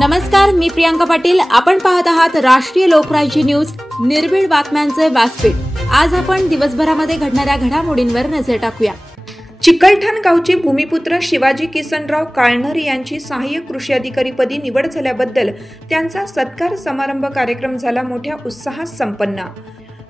नमस्कार, मी प्रियांका पाटील। आपण पाहत आहात राष्ट्रीय लोकराज्य न्यूज, निर्भीड बातम्यांचे व्यासपीठ। आज आपण दिवसभरामध्ये घडणाऱ्या घडामोडींवर नजर टाकूया। चिकलठाण गावचे भूमिपुत्र शिवाजी किसनराव काळनर यांची सहाय्यक कृषी अधिकारीपदी निवड झाल्याबद्दल त्यांचा सत्कार समारंभ कार्यक्रम झाला मोठ्या उत्साहात संपन्न।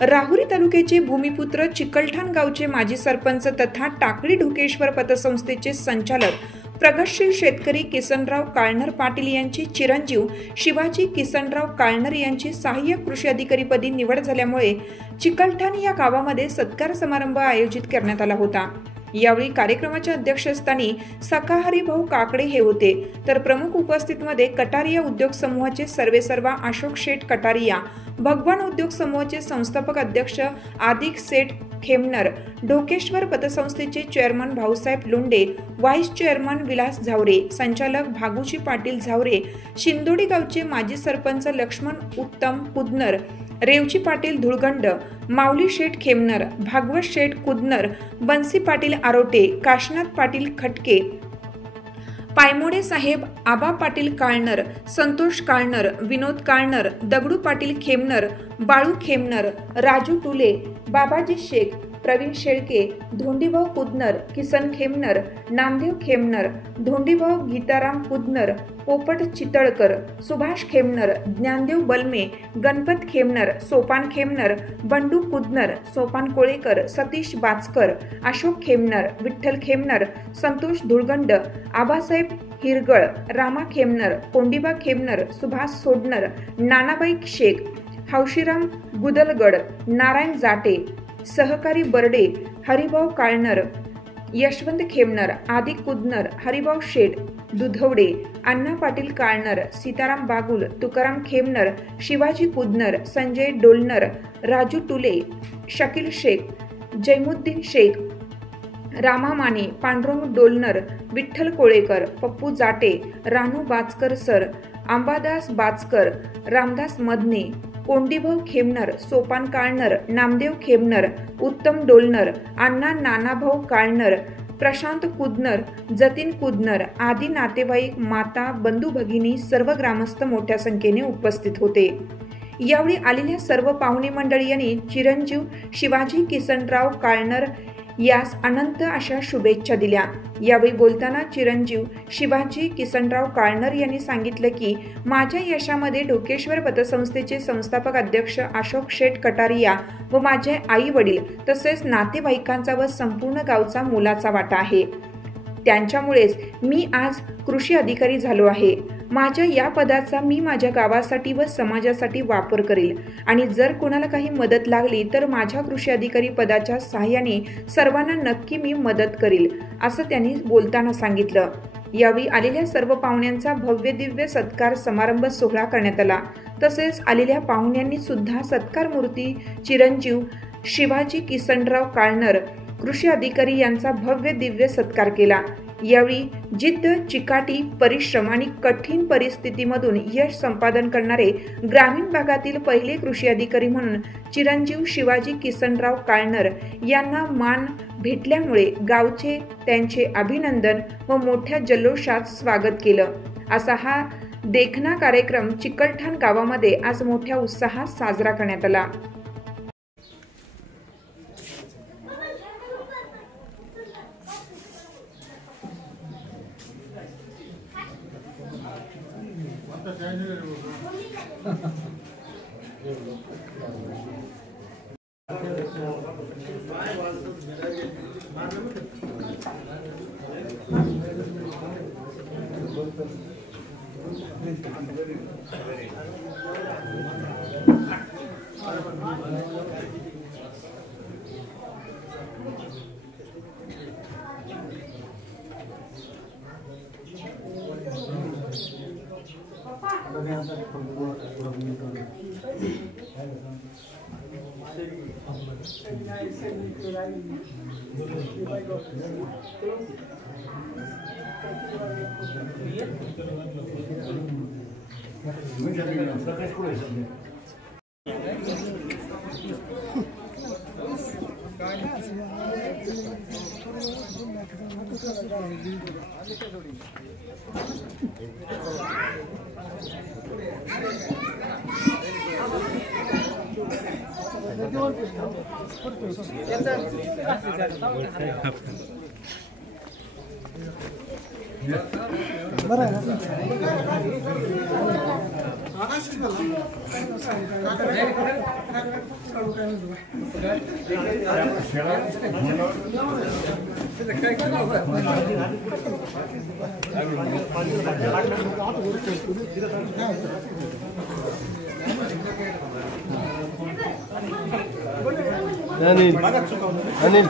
राहुरी तालुक्याचे भूमिपुत्र चिकलठाण गावचे माजी सरपंच तथा टाकळी ढोकेश्वर पतसंस्थेचे संचालक प्रगतशील शेतकरी किसनराव काळनर पाटील यांची चिरंजीव शिवाजी किसनराव काळनर यांची सहाय्यक कृषी अधिकारीपदी निवड झाल्यामुळे चिकलठाण या गावामध्ये सत्कार समारंभ आयोजित करण्यात आला होता। यावेळी कार्यक्रमाच्या अध्यक्षस्थानी सखाहरी भाऊ काकडे हे होते, तर प्रमुख उपस्थितीमध्ये कटारिया उद्योग समूहाचे सर्वेसर्वा अशोक शेठ कटारिया, भगवान उद्योग समूहाचे संस्थापक अध्यक्ष आदिक सेठ खेमनर, ढोकेश्वर पतसंस्थेचे chairman Bhausaheb Londhe, vice chairman Vilas Zaware, संचालक भागुजी पाटील झावरे, शिंदोडी गावचे माजी सरपंच लक्ष्मण उत्तम कुदनर, रेवजी पाटील धुळगंड, माऊली शेठ खेमनर, भागवत शेठ कुदनर, बन्सी पाटील आरोटे, काशनाथ पाटील खटके, पायमोडे साहेब, आबा पाटील काळनर, संतोष काळनर, विनोद काळनर, दगडू पाटील खेमनर, बाळू खेमनर, राजू टुले, बाबाजी शेख, प्रवीण शेळके, धोंडीभाऊ कुदनर, किसन खेमनर, नामदेव खेमनर, धोंडीभाऊ गीताराम कुदनर, पोपट चितळकर, सुभाष खेमनर, ज्ञानदेव बलमे, गणपत खेमनर, सोपान खेमनर, बंडू कुदनर, सोपान कोळेकर, सतीश बाचकर, अशोक खेमनर, विठ्ठल खेमनर, संतोष धुळगंड, आबासाहेब हिरगळ, रामा खेमनर, कोंडीबा खेमनर, सुभाष सोडनर, नानाबाई शेख, हौशीराम गुदलगड, नारायण जाटे, सहकारी बर्डे, हरिभाऊ काळनर, यशवंत खेमनर, आदी कुदनर, हरिभाऊ शेठ दुधवडे, अण्णा पाटील काळनर, सीताराम बागुल, तुकाराम खेमनर, शिवाजी कुदनर, संजय डोलनर, राजू टुले, शकील शेख, जैमुद्दीन शेख, रामा माने, पांडुरंग डोलनर, विठ्ठल कोळेकर, पप्पू जाटे, रानू बाचकर सर, अंबादास बाचकर, रामदास मदने, कोंडीभाऊ खेमनर, सोपान काळनर, नामदेव खेमनर, उत्तम डोलनर, अण्णा नानाभाऊ काळनर, प्रशांत कुदनर, जतीन कुदनर आदी नातेवाईक, माता, बंधू भगिनी, सर्व ग्रामस्थ मोठ्या संख्येने उपस्थित होते। यावेळी आलेल्या सर्व पाहुणे मंडळी यांनी चिरंजीव शिवाजी किसनराव काळनर यास अनंत अशा शुभेच्छा दिल्या। यावेळी बोलताना चिरंजीव शिवाजी किसनराव काळनर यांनी सांगितलं की माझ्या यशामध्ये ढोकेश्वर पतसंस्थेचे संस्थापक अध्यक्ष अशोक शेठ कटारिया व माझे आई वडील तसेच नातेवाईकांचा व संपूर्ण गावचा मोलाचा वाटा आहे। त्यांच्यामुळेच मी आज कृषी अधिकारी झालो आहे। माझ्या या पदाचा मी माझ्या गावासाठी व समाजासाठी वापर करेल आणि जर कोणाला काही मदत लागली तर माझ्या कृषी अधिकारी पदाच्या सहाय्याने सर्वांना नक्की मी मदत करेल, असं त्यांनी बोलताना सांगितलं। यावेळी आलेल्या सर्व पाहुण्यांचा भव्य दिव्य सत्कार समारंभ सोहळा करण्यात आला। तसेच आलेल्या पाहुण्यांनी सुद्धा सत्कार मूर्ती चिरंजीव शिवाजी किसनराव काळनर कृषी अधिकारी यांचा भव्य दिव्य सत्कार केला। यावेळी जिद्द, चिकाटी, परिश्रम आणि कठीण परिस्थितीमधून यश संपादन करणारे ग्रामीण भागातील पहिले कृषी अधिकारी म्हणून चिरंजीव शिवाजी किसनराव काळनर यांना मान भेटल्यामुळे गावचे त्यांचे अभिनंदन व मोठ्या जल्लोषात स्वागत केलं। असा हा देखणा कार्यक्रम चिकलठाण गावामध्ये आज मोठ्या उत्साहात साजरा करण्यात आला। अनिल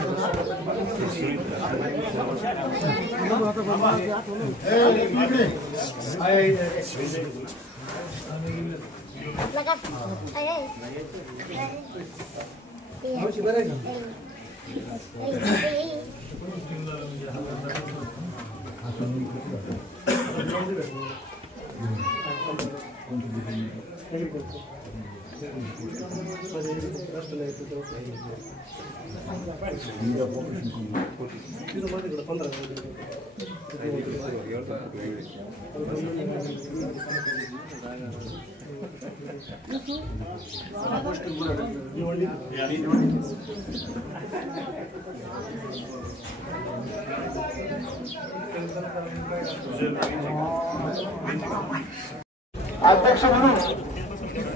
अध्यक्ष म्हणून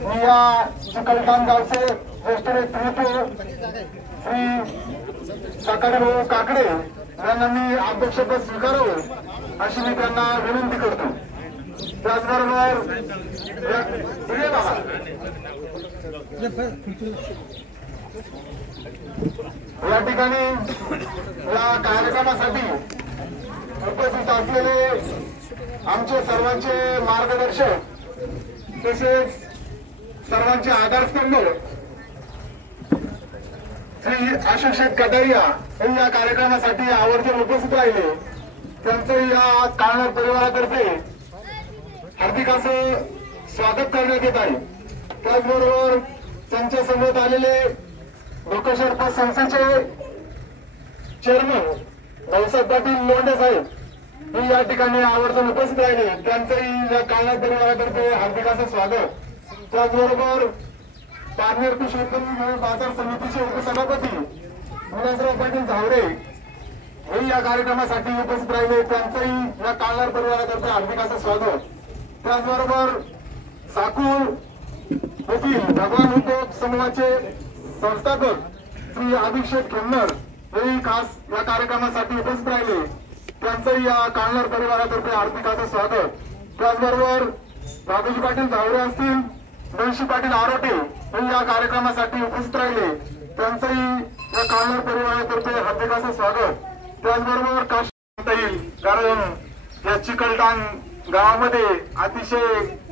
मी या चिकलठाण गावचे ज्येष्ठ नेतृत्व श्री सकाळभाऊ काकडे यांना मी अध्यक्षपद स्वीकारावं अशी मी त्यांना विनंती करतो। त्याचबरोबर या ठिकाणी या कार्यक्रमासाठी उपस्थित असलेले आमचे सर्वांचे मार्गदर्शक तसेच सर्वांचे आधारस्तंभ श्री आशिष कटारिया हे या कार्यक्रमासाठी आवर्जून उपस्थित राहिले। त्यांचं या काळणार परिवारातर्फे हार्दिक असं स्वागत करण्यात येत आहे। त्याचबरोबर त्यांच्या समोर आलेले लोकशरपत संस्थेचे चेअरमन भाऊसाहेब पाटील लोंढे साहेब हे या ठिकाणी आवर्जून उपस्थित राहिले। त्यांचंही या काळणार परिवारातर्फे हार्दिक असं स्वागत। त्याचबरोबर पारनेर कृषी उत्पन्न बाजार समितीचे उपसभापती विलासराव पाटील झावरे हे या कार्यक्रमासाठी उपस्थित राहिले। त्यांचंही या काळणार परिवारातर्फे हार्दिक असं स्वागत। त्याचबरोबर साकूर येथील भगवान उद्योग समूहाचे संस्थापक श्री अभिषेक खेमनर हेही खास या कार्यक्रमासाठी उपस्थित राहिले। त्यांचंही या काळणार परिवारातर्फे हार्दिक असं स्वागत। त्याचबरोबर राघोजी पाटील झावरे असतील, मुळशी पाटील आरोटे हे या कार्यक्रमासाठी उपस्थित राहिले। त्यांचंही या काळणार परिवारातर्फे हार्दिक असं स्वागत। त्याचबरोबर काशी म्हणता येईल, कारण या चिकलठाण गावामध्ये अतिशय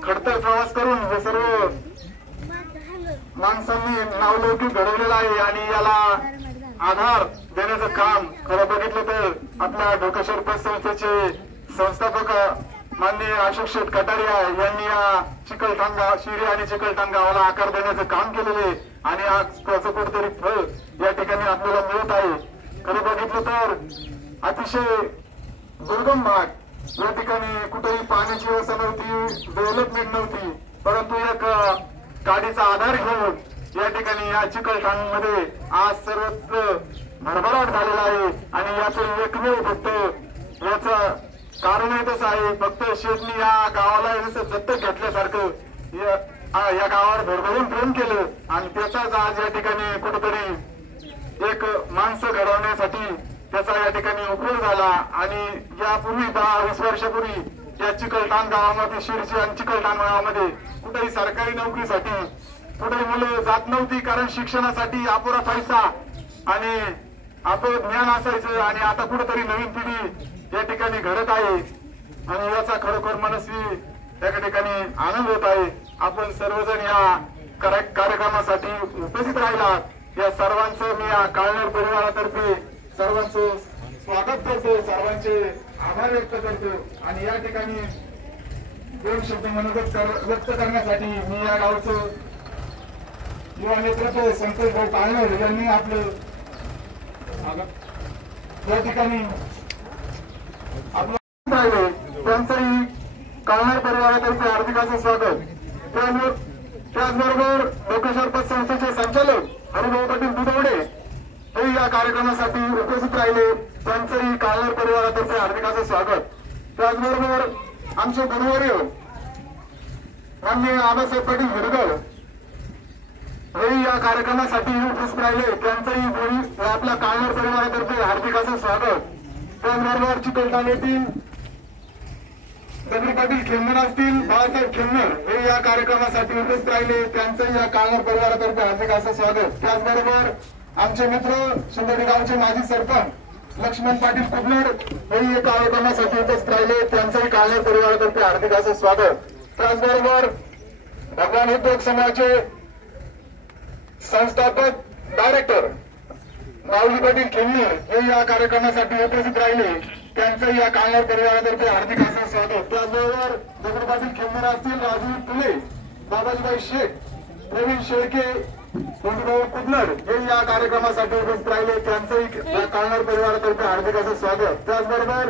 खडतर प्रवास करून हे सर्व माणसांनी नावलौकिक घडवलेलं आहे आणि याला आधार देण्याचं काम खरं बघितलं तर आपल्या ढोकेश्वर संस्थेचे संस्थापक माननीय आशिष कटारिया यांनी या चिकलठाण गाव शिरी आणि चिकलठाण गावाला आकार देण्याचं काम केलेले आणि आज त्याचं कुठेतरी फळ या ठिकाणी आपल्याला मिळत आहे। खरं बघितलं तर अतिशय दुर्गम भाग या ठिकाणी कुठेही पाण्याची व्यवस्था नव्हती, डेव्हलपमेंट नव्हती, परंतु एक गाडीचा आधार घेऊन या ठिकाणी या चिकलठाण मध्ये आज सर्वत्र भरभराट झालेला आहे आणि याचं एकमेव फक्त याचं कारण तसं आहे, फक्त शेतनी या गावाला जसं दत्तक घेतल्यासारखं या गावावर भरभरून प्रेम केलं आणि त्याचाच आज या ठिकाणी कुठेतरी एक माणसं घडवण्यासाठी त्याचा या ठिकाणी उपयोग झाला। आणि यापूर्वी 10-20 वर्षापूर्वी या चिकलठाण गावामध्ये शिरसी आणि चिकलठाण गावामध्ये कुठेही सरकारी नोकरीसाठी कुठेही मुलं जात नव्हती, कारण शिक्षणासाठी अपुरा पैसा आणि अपुरं ज्ञान असायचं आणि आता कुठेतरी नवीन पिढी या ठिकाणी घडत आहे आणि याचा खरोखर मनस्वी या ठिकाणी आनंद होत आहे। आपण सर्वजण या कार्यक्रमासाठी उपस्थित राहिलात या सर्वांचं मी या काळणार परिवारातर्फे सर्वांचं स्वागत करतो, सर्वांचे आभार व्यक्त करतो आणि या ठिकाणी दोन शब्द मनोगत व्यक्त करण्यासाठी मी या गावचं युवा नेतृत्व संतोष भाऊ काळणार यांनी आपलं या ठिकाणी आपलं राहिले त्यांचंही काळणार परिवारातर्फे हार्दिक असं स्वागत। त्याचबरोबर लोकेश्वर पतसंस्थेचे संचालक हरिभाऊ पाटील दुधवडे हे या कार्यक्रमासाठी उपस्थित राहिले त्यांचंही काळणार परिवारातर्फे हार्दिक असं स्वागत। त्याचबरोबर आमचे गुरुवर्य माननीय आबासाहेब पाटील हिरगळ हे या कार्यक्रमासाठी उपस्थित राहिले त्यांचंही आपल्या काळणार परिवारातर्फे हार्दिक असं स्वागत। त्याचबरोबर चिकलठाण येथील दगडी पाटील खेमनर असतील बाळासाहेब खेमनर हे या कार्यक्रमासाठी उपस्थित राहिले त्यांचंही या काळणार परिवारातर्फे हार्दिक असं स्वागत। त्याचबरोबर आमचे मित्र सुंदरी गावचे माजी सरपंच लक्ष्मण पाटील कुबलर हे या कार्यक्रमासाठी उपस्थित राहिले त्यांचंही काळणार परिवारातर्फे हार्दिक असं स्वागत। त्याचबरोबर भगवान उद्योग समूहाचे संस्थापक डायरेक्टर माऊली पाटील खेमनर हे या कार्यक्रमासाठी उपस्थित राहिले त्यांचंही या काळणार परिवारातर्फे हार्दिक असं स्वागत। त्याचबरोबर दगड पाटील खेमनर असतील राजू फुले बाबाजीबाई शेख प्रवीण शेळके बंधुभाऊ कुबलर हे या कार्यक्रमासाठी उपस्थित राहिले त्यांचंही या काळणार परिवारातर्फे हार्दिक असं स्वागत। त्याचबरोबर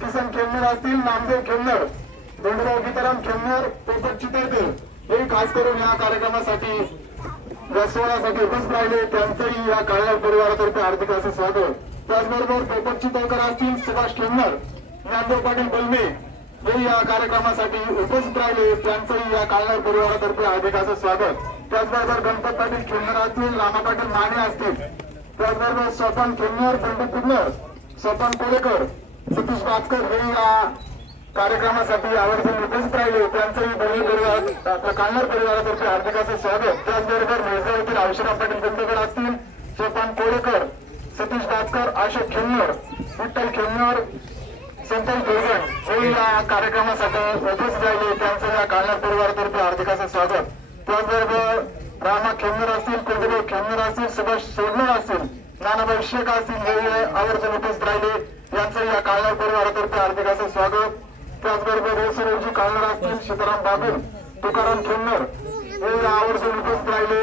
किसन खेमनर असतील नामदेव खेमनर बंधुभाऊ गीताराम खेमनर पोपट चितळकर हे खास करून या कार्यक्रमासाठी रसवण्यासाठी उपस्थित राहिले त्यांचंही या काळणार परिवारातर्फे हार्दिक असं स्वागत। त्याचबरोबर पोपट चितळकर असतील सुभाष खेमनर ज्ञानदेव पाटील बलमे हे या कार्यक्रमासाठी उपस्थित राहिले त्यांचंही या काळणार परिवारातर्फे हार्दिक असं स्वागत। त्याचबरोबर गणपत पाटील खेमनर असतील रामा पाटील माने असतील त्याचबरोबर स्वपन खेमनर बंडू कुबलर स्वपन कोलेकर सतीश बाचकर हे या कार्यक्रमासाठी आवर्जून उपस्थित राहिले त्यांचंही दोन्ही परिवार काळणार परिवारातर्फे हार्दिक असं स्वागत। त्याचबरोबर मिरजा येथील औषधराव पाटील गुंतेकर असतील स्वपन कोलेकर सतीश बाचकर अशोक खेमनर विठ्ठल खेमनर संतोष धोरण हे या कार्यक्रमासाठी उपस्थित राहिले त्यांचं या काळणार परिवारातर्फे हार्दिक असं स्वागत। त्याचबरोबर रामा खेमनर असतील कुलदेव खेमनर असतील सुभाष सोडणर असतील नानाबाई शेख असतील हे आवर्जून उपस्थित राहिले यांचं या काळणार परिवारातर्फे हार्दिक असं स्वागत। त्याचबरोबर रेसरोजी काळणार असतील सीताराम बागुल तुकाराम खेमनर हे आवर्जून उपस्थित राहिले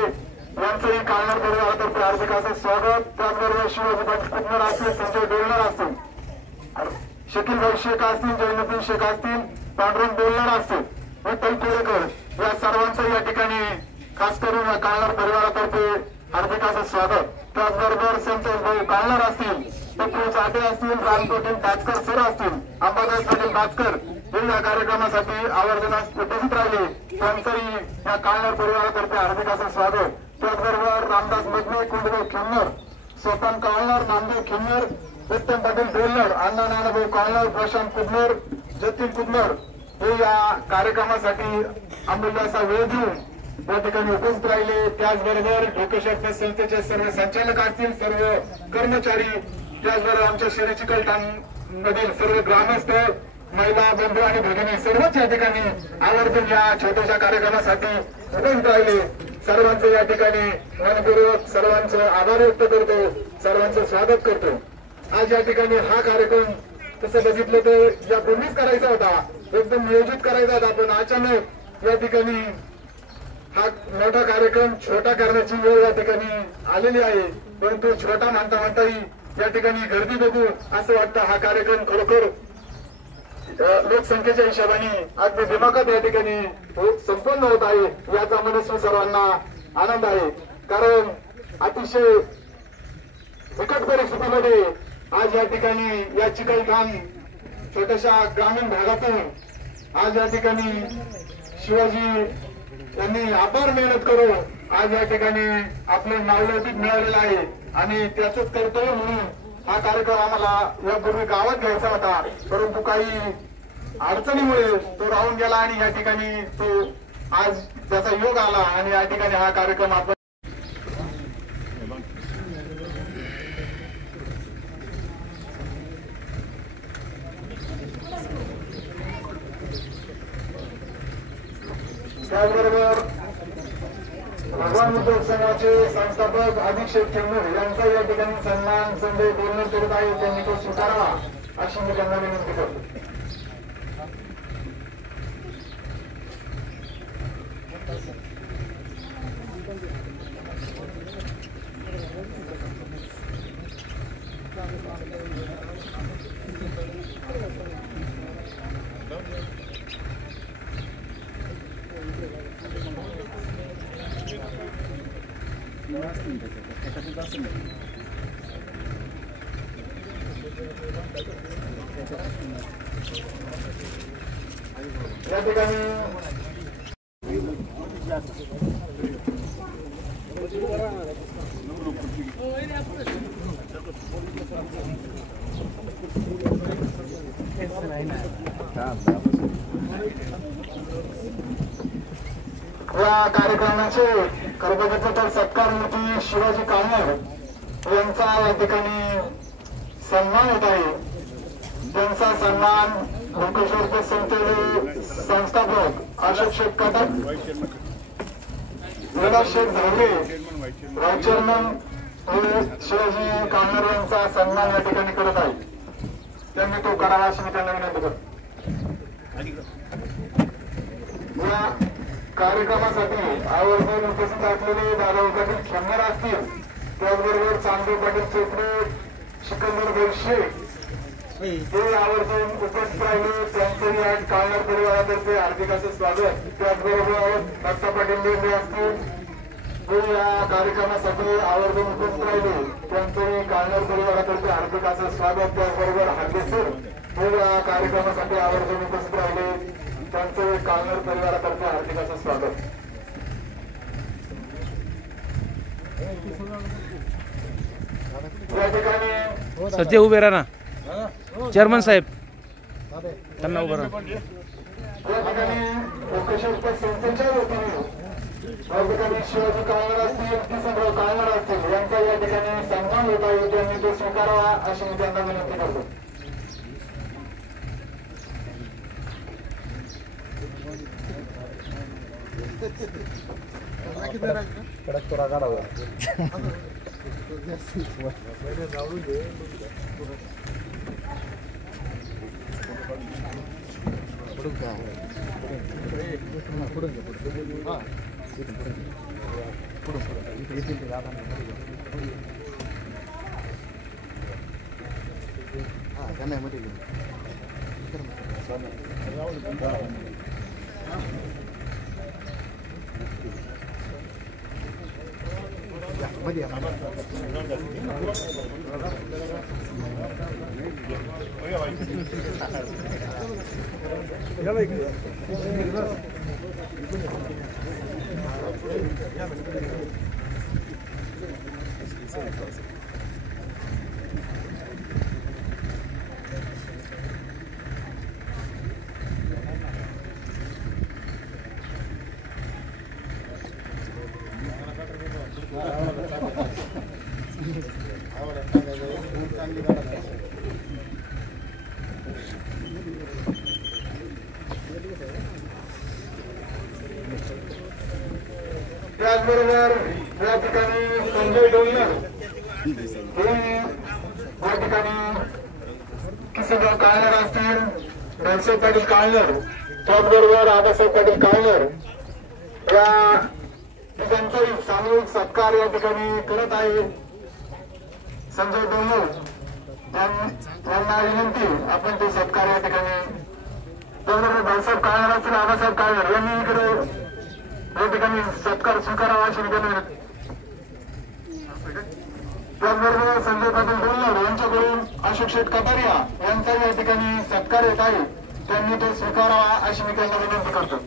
यांचंही काळणार परिवारातर्फे हार्दिक असं स्वागत। त्याचबरोबर शिवाजी पाटील कुबलर असतील संजय डोलणार असतील शकील भाई शेख असतील जैनुद्दीन शेख असतील पांडुरंग डोलणार असतील विठ्ठल कोळेकर या सर्वांचं या ठिकाणी खास करून या काळणार परिवारातर्फे हार्दिक असं स्वागत। त्याचबरोबर संतोष भाऊ काळणार असतील पप्पू चाटे असतील रामकोटील बाचकर सर असतील अंबादास पाटील बाचकर हे या कार्यक्रमासाठी आवर्जून उपस्थित राहिले त्यांचंही या काळणार परिवारातर्फे हार्दिक असं स्वागत। त्याचबरोबर रामदास मगने कुंडभाऊ खेमनर स्वपन काळणार नामदेव खेमनर उत्तम पाटील डोलनर अण्णा नानाभाऊ काळणार प्रशांत कुबलर जतीन कुबलर हे या कार्यक्रमासाठी अमूल्य असा वेळ देऊन या ठिकाणी उपस्थित राहिले। त्याचबरोबर लोकेश्वर संस्थेचे सर्व संचालक असतील सर्व कर्मचारी त्याचबरोबर आमच्या शहरी चिकलठाण मधील सर्व ग्रामस्थ महिला बंधू आणि भगिनी सर्वच या ठिकाणी आवर्जून या छोट्याशा कार्यक्रमासाठी उपस्थित राहिले सर्वांचं या ठिकाणी मनपूर्वक सर्वांचं आभार व्यक्त करतो सर्वांचं स्वागत करतो। आज या ठिकाणी हा कार्यक्रम तसं बघितलं तर यापूर्वीच करायचा होता एकदम नियोजित करायचा होता पण अचानक या ठिकाणी हा मोठा कार्यक्रम छोटा करण्याची वेळ या ठिकाणी आलेली आहे परंतु छोटा म्हणता म्हणताही या ठिकाणी गर्दी बघू असं वाटतं हा कार्यक्रम खरोखर लोकसंख्येच्या हिशोबाने अगदी दिमागात या ठिकाणी संपन्न होत आहे याचा मनस्वी सर्वांना आनंद आहे कारण अतिशय बिकट परिस्थितीमध्ये आज या ठिकाणी या चिकलठाण छोट्याशा ग्रामीण भागातून आज या ठिकाणी शिवाजी यांनी अपार मेहनत करून आज या ठिकाणी आपले नावलौकिक मिळालेलं आहे आणि त्याचंच कर्तव्य म्हणून हा कार्यक्रम आम्हाला यापूर्वी गावात घ्यायचा होता परंतु काही अडचणीमुळे तो राहून गेला आणि या ठिकाणी तो आज त्याचा योग आला आणि या ठिकाणी हा कार्यक्रम आपण त्याचबरोबर भगवान उद्योग संघाचे संस्थापक अभिषेक खेमनर यांचा या ठिकाणी सन्मान संजय बोलणं करत आहे त्यांनी तो स्वीकारावा अशी मी त्यांना विनंती करतो। या ठिकाणी या कार्यक्रमाचे खरं बघितलं तर सत्कार मूर्ती शिवाजी काळणार यांचा या ठिकाणी सन्मान होत आहे. त्यांचा सन्मान लोकेश्वर संस्थेचे संस्थापक अशोक शेठ कटक, विलास शेठ झावरे, व्हाईस चेअरमन शिवाजी काळणार यांचा सन्मान या ठिकाणी करत आहे. त्यांनी तो करावा अशी मी त्यांना विनंती करतो. या कार्यक्रमासाठी आवर्जून उपस्थित असलेले दादावतातील क्षमर असतील, त्याचबरोबर चांदे पाटील चोपडे, सिकंदर शेख हे आवर्जून उपस्थित राहिले. त्यांचंही आज काळणार परिवारातर्फे हार्दिक असं स्वागत. त्याचबरोबर दत्ता पाटील लेंडे असतील हे या कार्यक्रमासाठी आवर्जून उपस्थित राहिले. त्यांचंही काळणार परिवारातर्फे हार्दिक असं स्वागत. त्याचबरोबर हार्देसर हे या कार्यक्रमासाठी आवर्जून उपस्थित राहिले. त्यांचे काळणार परिवारातर्फे हार्दिक असं स्वागत. या ठिकाणी सध्या उभे राहा ना चेअरमन साहेब, त्यांना उभं राहा. या ठिकाणी लोकेश्वर संस्थेच्या वतीने या ठिकाणी शिवाजी काळणार असतील, किसनराव काळणार असतील यांचा या ठिकाणी सन्मान होत आहे. त्यांनी तो स्वीकारावा अशी मी त्यांना विनंती करतो. कडक तोरा काढावा. त्याचबरोबर या ठिकाणी संजय डोईकर हे या ठिकाणी किसनराव काळणार असतील, रणसाहेब पाटील काळणार, त्याचबरोबर आबासाहेब पाटील काळणार या त्यांचाही सामूहिक सत्कार या ठिकाणी करत आहे. संजय डोईकर यांना विनंती आपण तो सत्कार या ठिकाणी त्याचबरोबर भाऊसाहेब काळणार असतील, आबासाहेब काळणार यांनी इकडे या ठिकाणी सत्कार स्वीकारावा अशी विनंती. त्याचबरोबर संजय पाटील बोलणार यांच्याकडून अशोक शेठ कटारिया यांचा या ठिकाणी सत्कार होत आहे. त्यांनी तो स्वीकारावा अशी मी त्यांना विनंती करतो.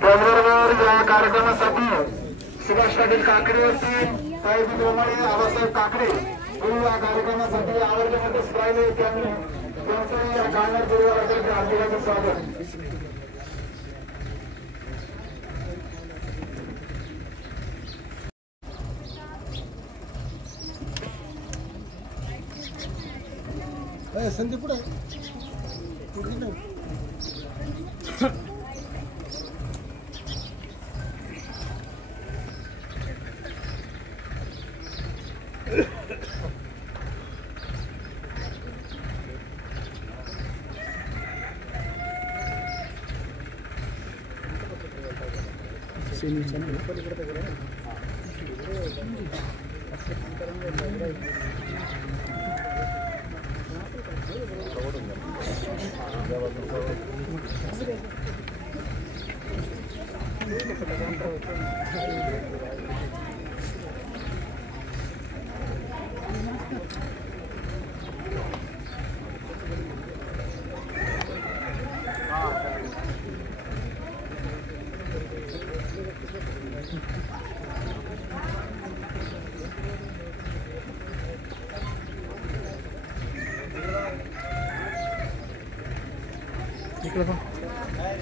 त्याचबरोबर या कार्यक्रमासाठी सुभाष पाटील काकडे असतील, साहेब गोमाळे, आबासाहेब काकडे या कार्यक्रमासाठी आवर्जून उपस्थित राहिले. त्यांचं या काळणार परिवारातर्फे हार्दिक स्वागत. संधी पुढे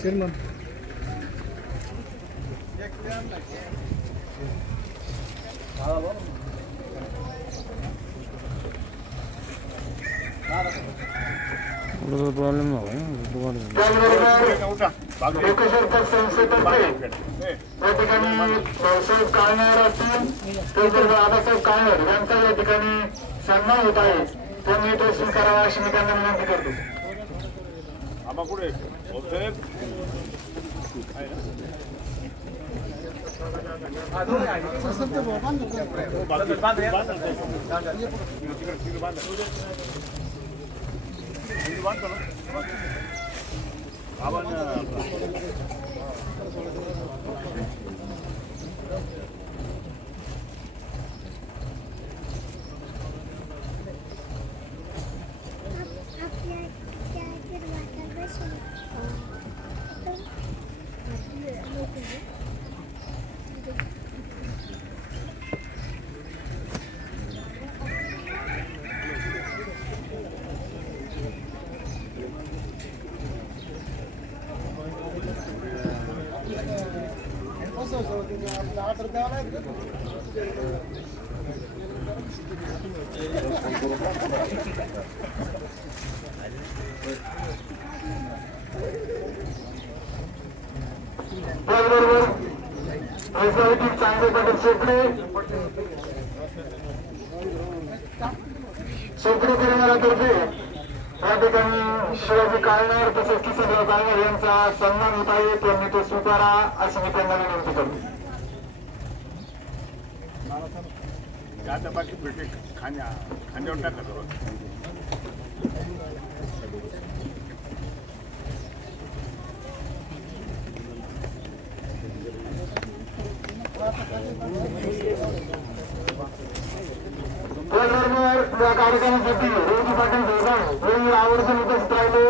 चेअरमन प्रॉब्लेम लोकेश्वर पक्ष संस्थेतर्फे या ठिकाणी भाऊसाहेब काळणार असतील त्याचबरोबर आबासाहेब काळणार यांचा या ठिकाणी सन्मान होत आहे. त्यांनी तो स्वीकारावा अशी मी त्यांना विनंती करतो. चांगले पाटील सोपडे परिवारातर्फे या ठिकाणी शिवाजी काळणार तसेच किसनराव काळणार यांचा सन्मान होत आहे. त्यांनी तो स्वीकारा अशी मी त्यांना विनंती करतो. खांद्यावर टाका या कार्यक्रमासाठी रोजी पाटील भेगाव हे आवर्जून उपस्थित राहिले.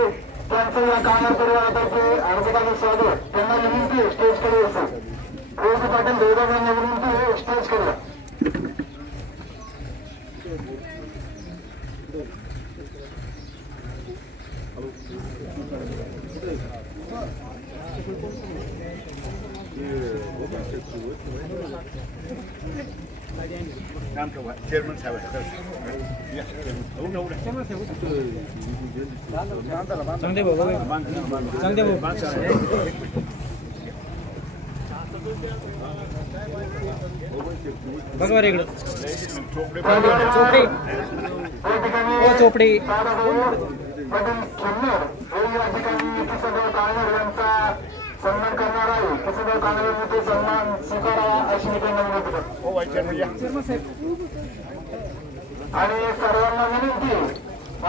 त्यांचं या काळणार परिवारातर्फे हार्दिक स्वागत. त्यांना विनंती स्टेज कडे यायचं. रोजी पाटील भेगाव यांना विनंती स्टेज कडे. चेअरमन साहेब बघा इकडं चोपडी सन्मान करणार आहे. किसनराव काळणार यांनी सन्मान स्वीकारावा अशी मी त्यांना विनंती करतो. आणि सर्वांना विनंती,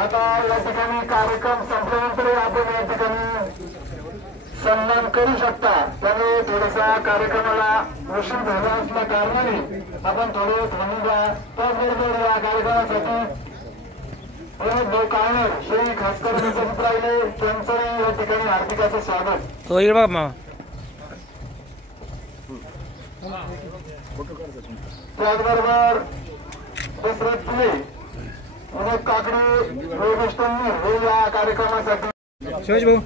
आता या ठिकाणी कार्यक्रम संपल्यानंतर आपण या ठिकाणी सन्मान करू शकता. त्यामुळे थोडासा कार्यक्रमाला उशीर झाला असल्या कारणाने आपण थोडे थांबून द्या. त्याचबरोबर या कार्यक्रमासाठी भाऊ काळणार हे खास करून उपस्थित राहिले. त्यांचं या ठिकाणी हार्दिकाचं स्वागत. बघा मामा त्याचबरोबर दशरथ फुले, विनोद काकडे, योगेश तन्मूर हे या कार्यक्रमासाठी शिवाजी भाऊ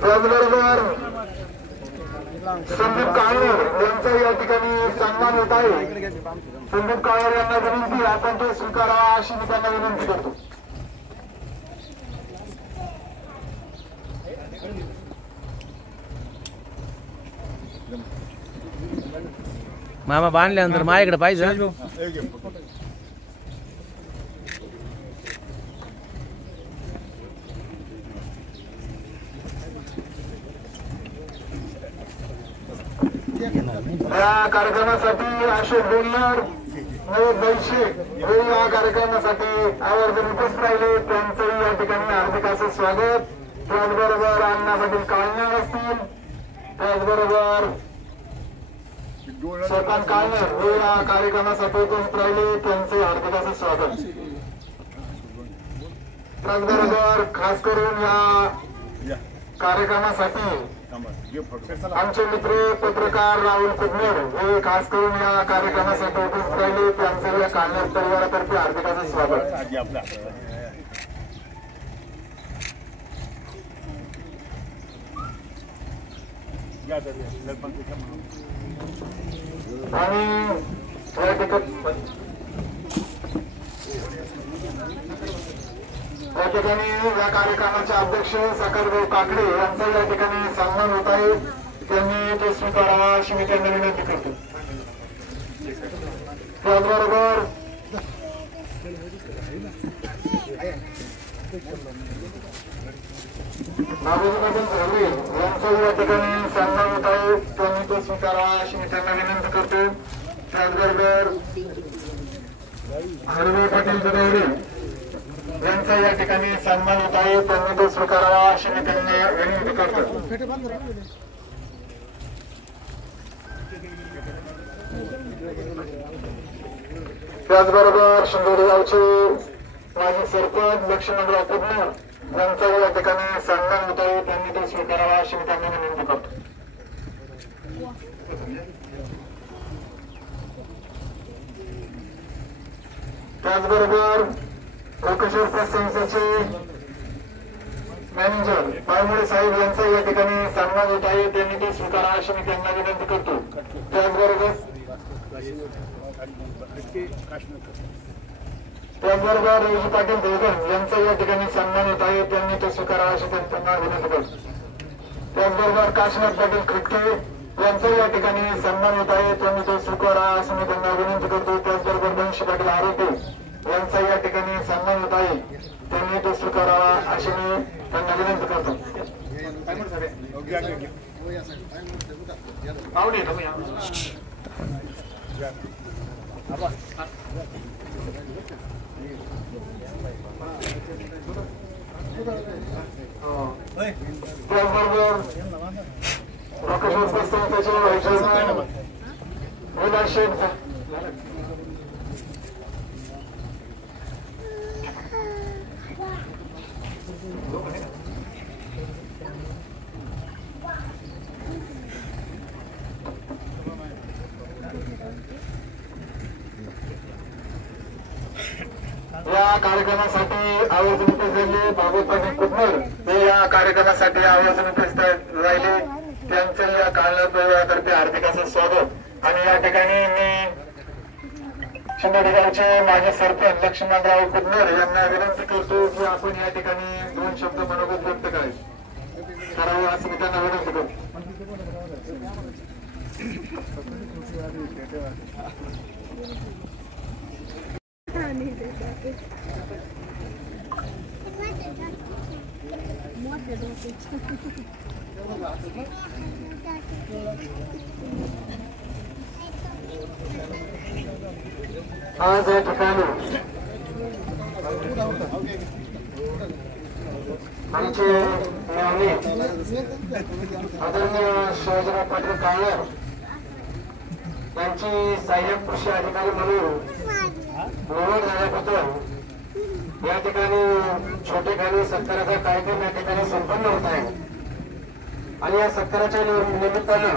त्याचबरोबर संदीप काळेर यांचा या ठिकाणी सन्मान होत आहे. संदीप काळेर यांना विनंती आपण तो स्वीकारावा अशी मी त्यांना विनंती करतो. मामा बांधल्यानंतर माझ्याकडे पाहिजे. या कार्यक्रमासाठी अशोक बोलणार बैशे हे या कार्यक्रमासाठी आवर्जून उपस्थित राहिले त्यांचंही या ठिकाणी हार्दिक असं स्वागत. त्याचबरोबर अण्णा पाटील काळणार असतील, त्याचबरोबर सरपंच काळणार हे या कार्यक्रमासाठी उपस्थित राहिले त्यांचे हार्दिक असं स्वागत. त्याचबरोबर खास करून या कार्यक्रमासाठी आमचे मित्र पत्रकार राहुल कुबनेर हे खास करून या कार्यक्रमासाठी उपस्थित राहिले त्यांचे या काळणार परिवारातर्फे हार्दिक असं स्वागत. आणि या ठिकाणी या कार्यक्रमाचे अध्यक्ष सकरभाऊ काकडे यांचा या ठिकाणी सन्मान होत आहे. त्यांनी ते स्वीकारावा अशी मी त्यांना विनंती करतो. त्याचबरोबर नागोजी पाटील झरवे यांचा या ठिकाणी सन्मान होत आहे. त्यांनी तो स्वीकारावा अशी मी त्यांना विनंती करतो. त्याचबरोबर हरवे पाटील जरवडे यांचा या ठिकाणी सन्मान होत आहे. त्यांनी तो स्वीकारावा अशी मी त्यांना विनंती करतो. त्याचबरोबर शिंदोरी गावचे माजी सरपंच लक्ष्मणराव कुबनेर यांचा या ठिकाणी सन्मान होत आहे. त्यांनी तो स्वीकारावा अशी मी त्यांना विनंती करतो. त्याचबरोबर लोकेश्वर प्रेस संस्थेचे मॅनेजर पायमुळे साहेब यांचा या ठिकाणी सन्मान होत आहे. त्यांनी ते स्वीकारा अशी मी त्यांना विनंती करतो. त्याचबरोबर योगी पाटील देवगण यांचा या ठिकाणी सन्मान होत आहे. त्यांनी तो स्वीकारा अशी त्यांना विनंती करतो. त्याचबरोबर काशीनाथ पाटील खटके यांचा या ठिकाणी सन्मान होत आहे. त्यांनी तो स्वीकारा असं मी त्यांना विनंती करतो. त्याचबरोबर बनशी पाटील आरोपी यांचा या ठिकाणी सन्मान होत आहे. त्यांनी तो स्वीकारावा अशी मी त्यांना विनंती करतो. त्याचबरोबर लोकेश्वर प्रेस संस्थेचे व्हाईस चेअरमन विलास शेठ या कार्यक्रमासाठी आवर्जून उपस्थित भागवत पाटील कुबनेर हे या कार्यक्रमासाठी आवर्जून उपस्थित राहिले. त्यांचं या काळातर्फे हार्दिक असं स्वागत. आणि या ठिकाणी मी शिंदोरी गावचे माजी सरपंच लक्ष्मणराव कुबनेर यांना विनंती करतो की आपण या ठिकाणी 2 शब्द मनोगत व्यक्त करावे असं मी त्यांना विनंती करतो. आज या ठिकाणी आमचे मेहने आदरणीय शिवाजीराव पाटील काळणार यांची सहाय्यक कृषी अधिकारी म्हणून निवड झाल्याबद्दल या ठिकाणी छोटेखानी सत्काराचा कार्यक्रम या ठिकाणी संपन्न होत आहे. आणि या सत्काराच्या निमित्तानं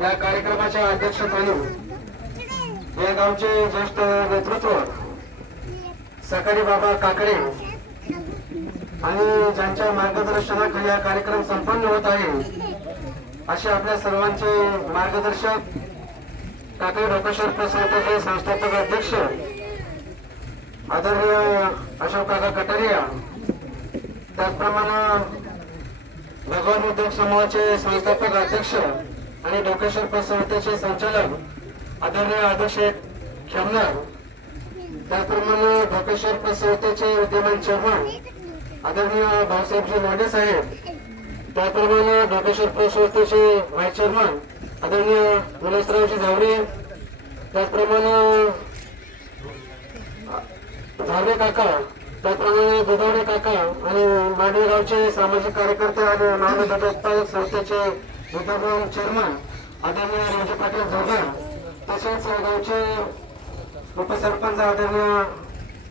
या कार्यक्रमाच्या अध्यक्षस्थानी या गावचे ज्येष्ठ नेतृत्व सकाळी बाबा काकडे आणि ज्यांच्या मार्गदर्शनाखाली हा कार्यक्रम संपन्न होत आहे असे आपल्या सर्वांचे मार्गदर्शक काकडे लोकेश्वर प्रेस संस्थेचे संस्थापक अध्यक्ष आदरणीय अशोक काका कटारिया, त्याचप्रमाणे भगवान उद्योग समूहाचे संस्थापक अध्यक्ष आणि लोकेश्वर प्रेस संस्थेचे संचालक आदरणीय आदर्श खेमनार, त्याचप्रमाणे लोकेश्वर प्रेस संस्थेचे विद्यमान चेअरमन आदरणीय भाऊसाहेबजी मोडे साहेब, त्याचप्रमाणे लोकेश्वर प्रेस संस्थेचे व्हाईस चेअरमन आदरणीय विलासरावजी झावरे, त्याचप्रमाणे झावरे काका, त्याचप्रमाणे गोदावरे काका आणि माडवेगावचे सामाजिक कार्यकर्ते आणि महाराष्ट्र उत्पादक संस्थेचे विद्यमान चेअरमन आदरणीय राजे पाटील जोगर, तसेच गावचे उपसरपंच आदरणीय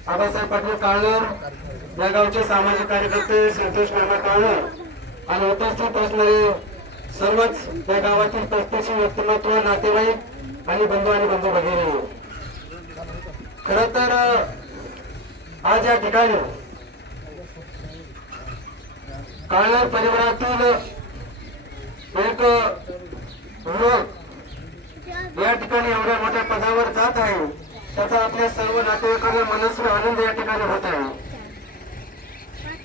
आबासाहेब पाटील काळner, या गावचे सामाजिक कार्यकर्ते संतोष मामा काळner आणि उपस्थित असणारे सर्वच या गावातील प्रतिष्ठित व्यक्तिमत्व, नातेवाईक आणि बंधू भगिनी. खरं तर आज या ठिकाणी काळner परिवारातील एक युवक या ठिकाणी एवढ्या मोठ्या पदावर जात आहे, त्याचा आपल्या सर्व नातेवाईकांना मनस्वी आनंद या ठिकाणी होत आहे.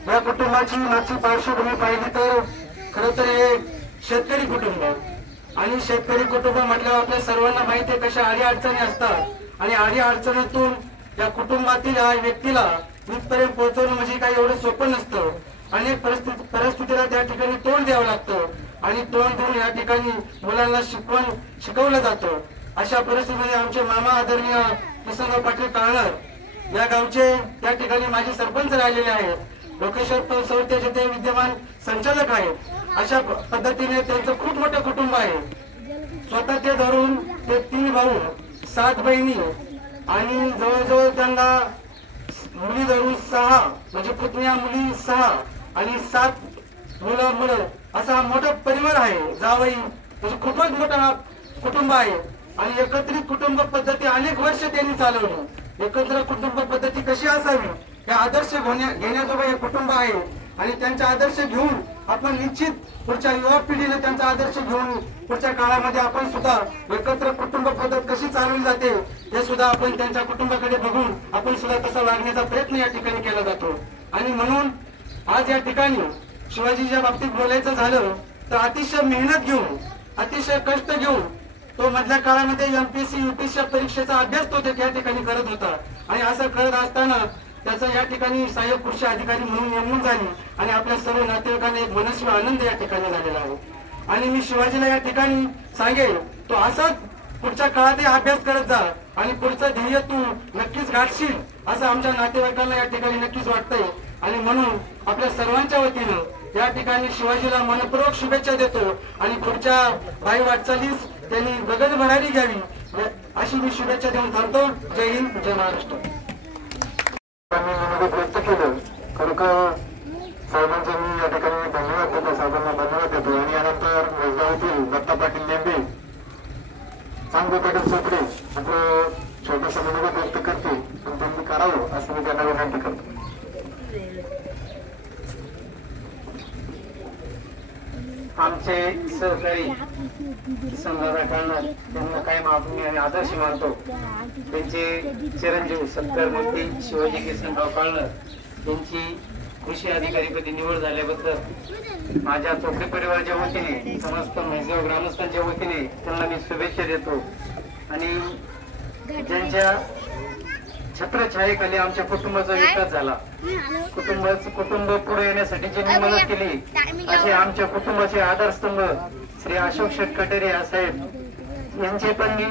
या कुटुंबाची मागची पार्श्वभूमी पाहिली तर खरं तर हे शेतकरी कुटुंब आणि शेतकरी कुटुंब म्हटल्यावर आपल्या सर्वांना माहिती आहे कशा अडीअडचणी असतात आणि अडीअडचणीतून या कुटुंबातील या व्यक्तीला इथपर्यंत पोहोचवणं म्हणजे काही एवढं सोपं नसतं. अनेक परिस्थितीला त्या ठिकाणी तोंड द्यावं लागतं आणि तोंड देऊन या ठिकाणी मुलांना शिकवलं जातं. अशा परिस्थितीमध्ये आमचे मामा आदरणीय किसनराव पाटील काळner या गावचे त्या ठिकाणी माजी सरपंच राहिलेले आहेत, लोकेश्वर संस्थेचे ते विद्यमान संचालक आहेत. अशा पद्धतीने त्यांचं खूप मोठं कुटुंब आहे. स्वतः ते धरून ते 3 भाऊ 7 बहिणी आणि जवळजवळ त्यांना मुली धरून 6 म्हणजे पुतण्या मुली 6 आणि 7 मुलं असा मोठा परिवार आहे. जावई म्हणजे खूपच मोठा कुटुंब आहे आणि एकत्रित कुटुंब पद्धती अनेक वर्ष त्यांनी चालवली. एकत्र कुटुंब पद्धती कशी असावी हे आदर्श घेण्याजोगं हे कुटुंब आहे आणि त्यांचा आदर्श घेऊन आपण निश्चित पुढच्या युवा पिढीने त्यांचा आदर्श घेऊन पुढच्या काळामध्ये आपण सुद्धा एकत्र कुटुंब पद्धत कशी चालवली जाते हे सुद्धा आपण त्यांच्या कुटुंबाकडे बघून आपण सुद्धा तसा वागण्याचा प्रयत्न या ठिकाणी केला जातो. आणि म्हणून आज या ठिकाणी शिवाजीच्या बाबतीत बोलायचं झालं तर अतिशय मेहनत घेऊन, अतिशय कष्ट घेऊन तो मधल्या काळामध्ये एमपीएससी यूपीएससी परीक्षेचा अभ्यास तो त्या ठिकाणी करत होता आणि असं करत असताना त्याचा या ठिकाणी सहाय्यक कृषी अधिकारी म्हणून नेमणूक झाली आणि आपल्या सर्व नातेवाईकांना एक मनस्वी आनंद या ठिकाणी झालेला आहे. आणि मी शिवाजीला या ठिकाणी सांगेल तो असाच पुढच्या काळातही अभ्यास करत जा आणि पुढचं ध्येय तू नक्कीच गाठशील असं आमच्या नातेवाईकांना या ठिकाणी नक्कीच वाटतंय. आणि म्हणून आपल्या सर्वांच्या वतीनं या ठिकाणी शिवाजीला मनपूर्वक शुभेच्छा देतो आणि पुढच्या भाई वाटचालीस त्यांनी गगन भरारी घ्यावी अशी मी शुभेच्छा देऊन थांबतो. जय हिंद, जय महाराष्ट्र. व्यक्त केलं खरोखर साहेबांचे मी या ठिकाणी धन्यवाद देतो, साहेबांना धन्यवाद देतो. आणि यानंतर मेजगावातील दत्ता पाटील लेंबे, चांगले पाटील चोपडे आपलं छोटंसं मनोगत व्यक्त करते आणि त्यांनी करावं असं मी त्यांना विनंती करतो. आमचे सहकारी किसनदादा काळner त्यांना कायम आपण आदर्श मानतो. त्यांचे चिरंजीव सत्कारमूर्ती शिवाजी किसनराव काळner यांची कृषी अधिकारीपदी निवड झाल्याबद्दल माझ्या चोपडे परिवाराच्या वतीने, समस्त मेजगाव ग्रामस्थांच्या वतीने त्यांना मी शुभेच्छा देतो. आणि ज्यांच्या छत्रछायेखाली आमच्या कुटुंबाचा विकास झाला, कुटुंब पुढे येण्यासाठी ज्यांनी मदत केली असे आमच्या कुटुंबाचे आधारस्तंभ श्री अशोक शेठ कटेरिया साहेब यांचे पण मी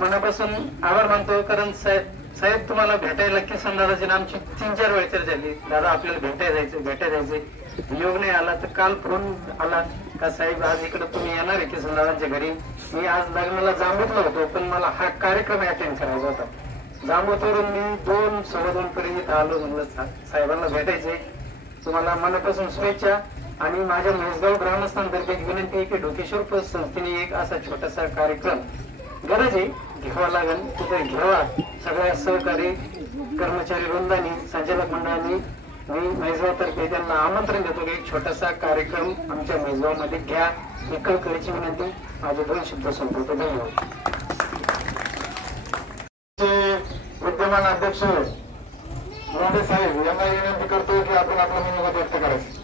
मनापासून आभार मानतो. कारण साहेब तुम्हाला भेटायला किसनदादाची आमची 3-4 वेळ चर्चा झाली, दादा आपल्याला भेटायला जायचे योग नाही आला तर काल फोन आला का साहेब आज इकडे तुम्ही येणार आहे किसनदादांच्या घरी. मी आज लग्नाला जांबूतला होतो पण मला हा कार्यक्रम अटेंड करायचा होता. जांबूतवरून मी 2-2:15 पर्यंत आलो. म्हणलं साहेबांना भेटायचे. तुम्हाला मनापासून शुभेच्छा. आणि माझ्या मेजगाव ग्रामस्थांतर्फे एक विनंती आहे की ढोकेश्वर संस्थेने एक असा छोटासा कार्यक्रम गरज आहे घ्यावा लागेल, तिथे घ्यावा. सगळ्या सहकारी कर्मचारी वृंदांनी, संचालक मंडळांनी मी मेजगावतर्फे त्यांना आमंत्रण देतो की एक छोटासा कार्यक्रम आमच्या मेजगावमध्ये घ्या. ही कळकळीची विनंती. माझे 2 शब्द संपवतो. धन्यवाद. विद्यमान अध्यक्ष मोंडे साहेब यांना विनंती करतो की आपण आपलं मनोगत व्यक्त करायचं.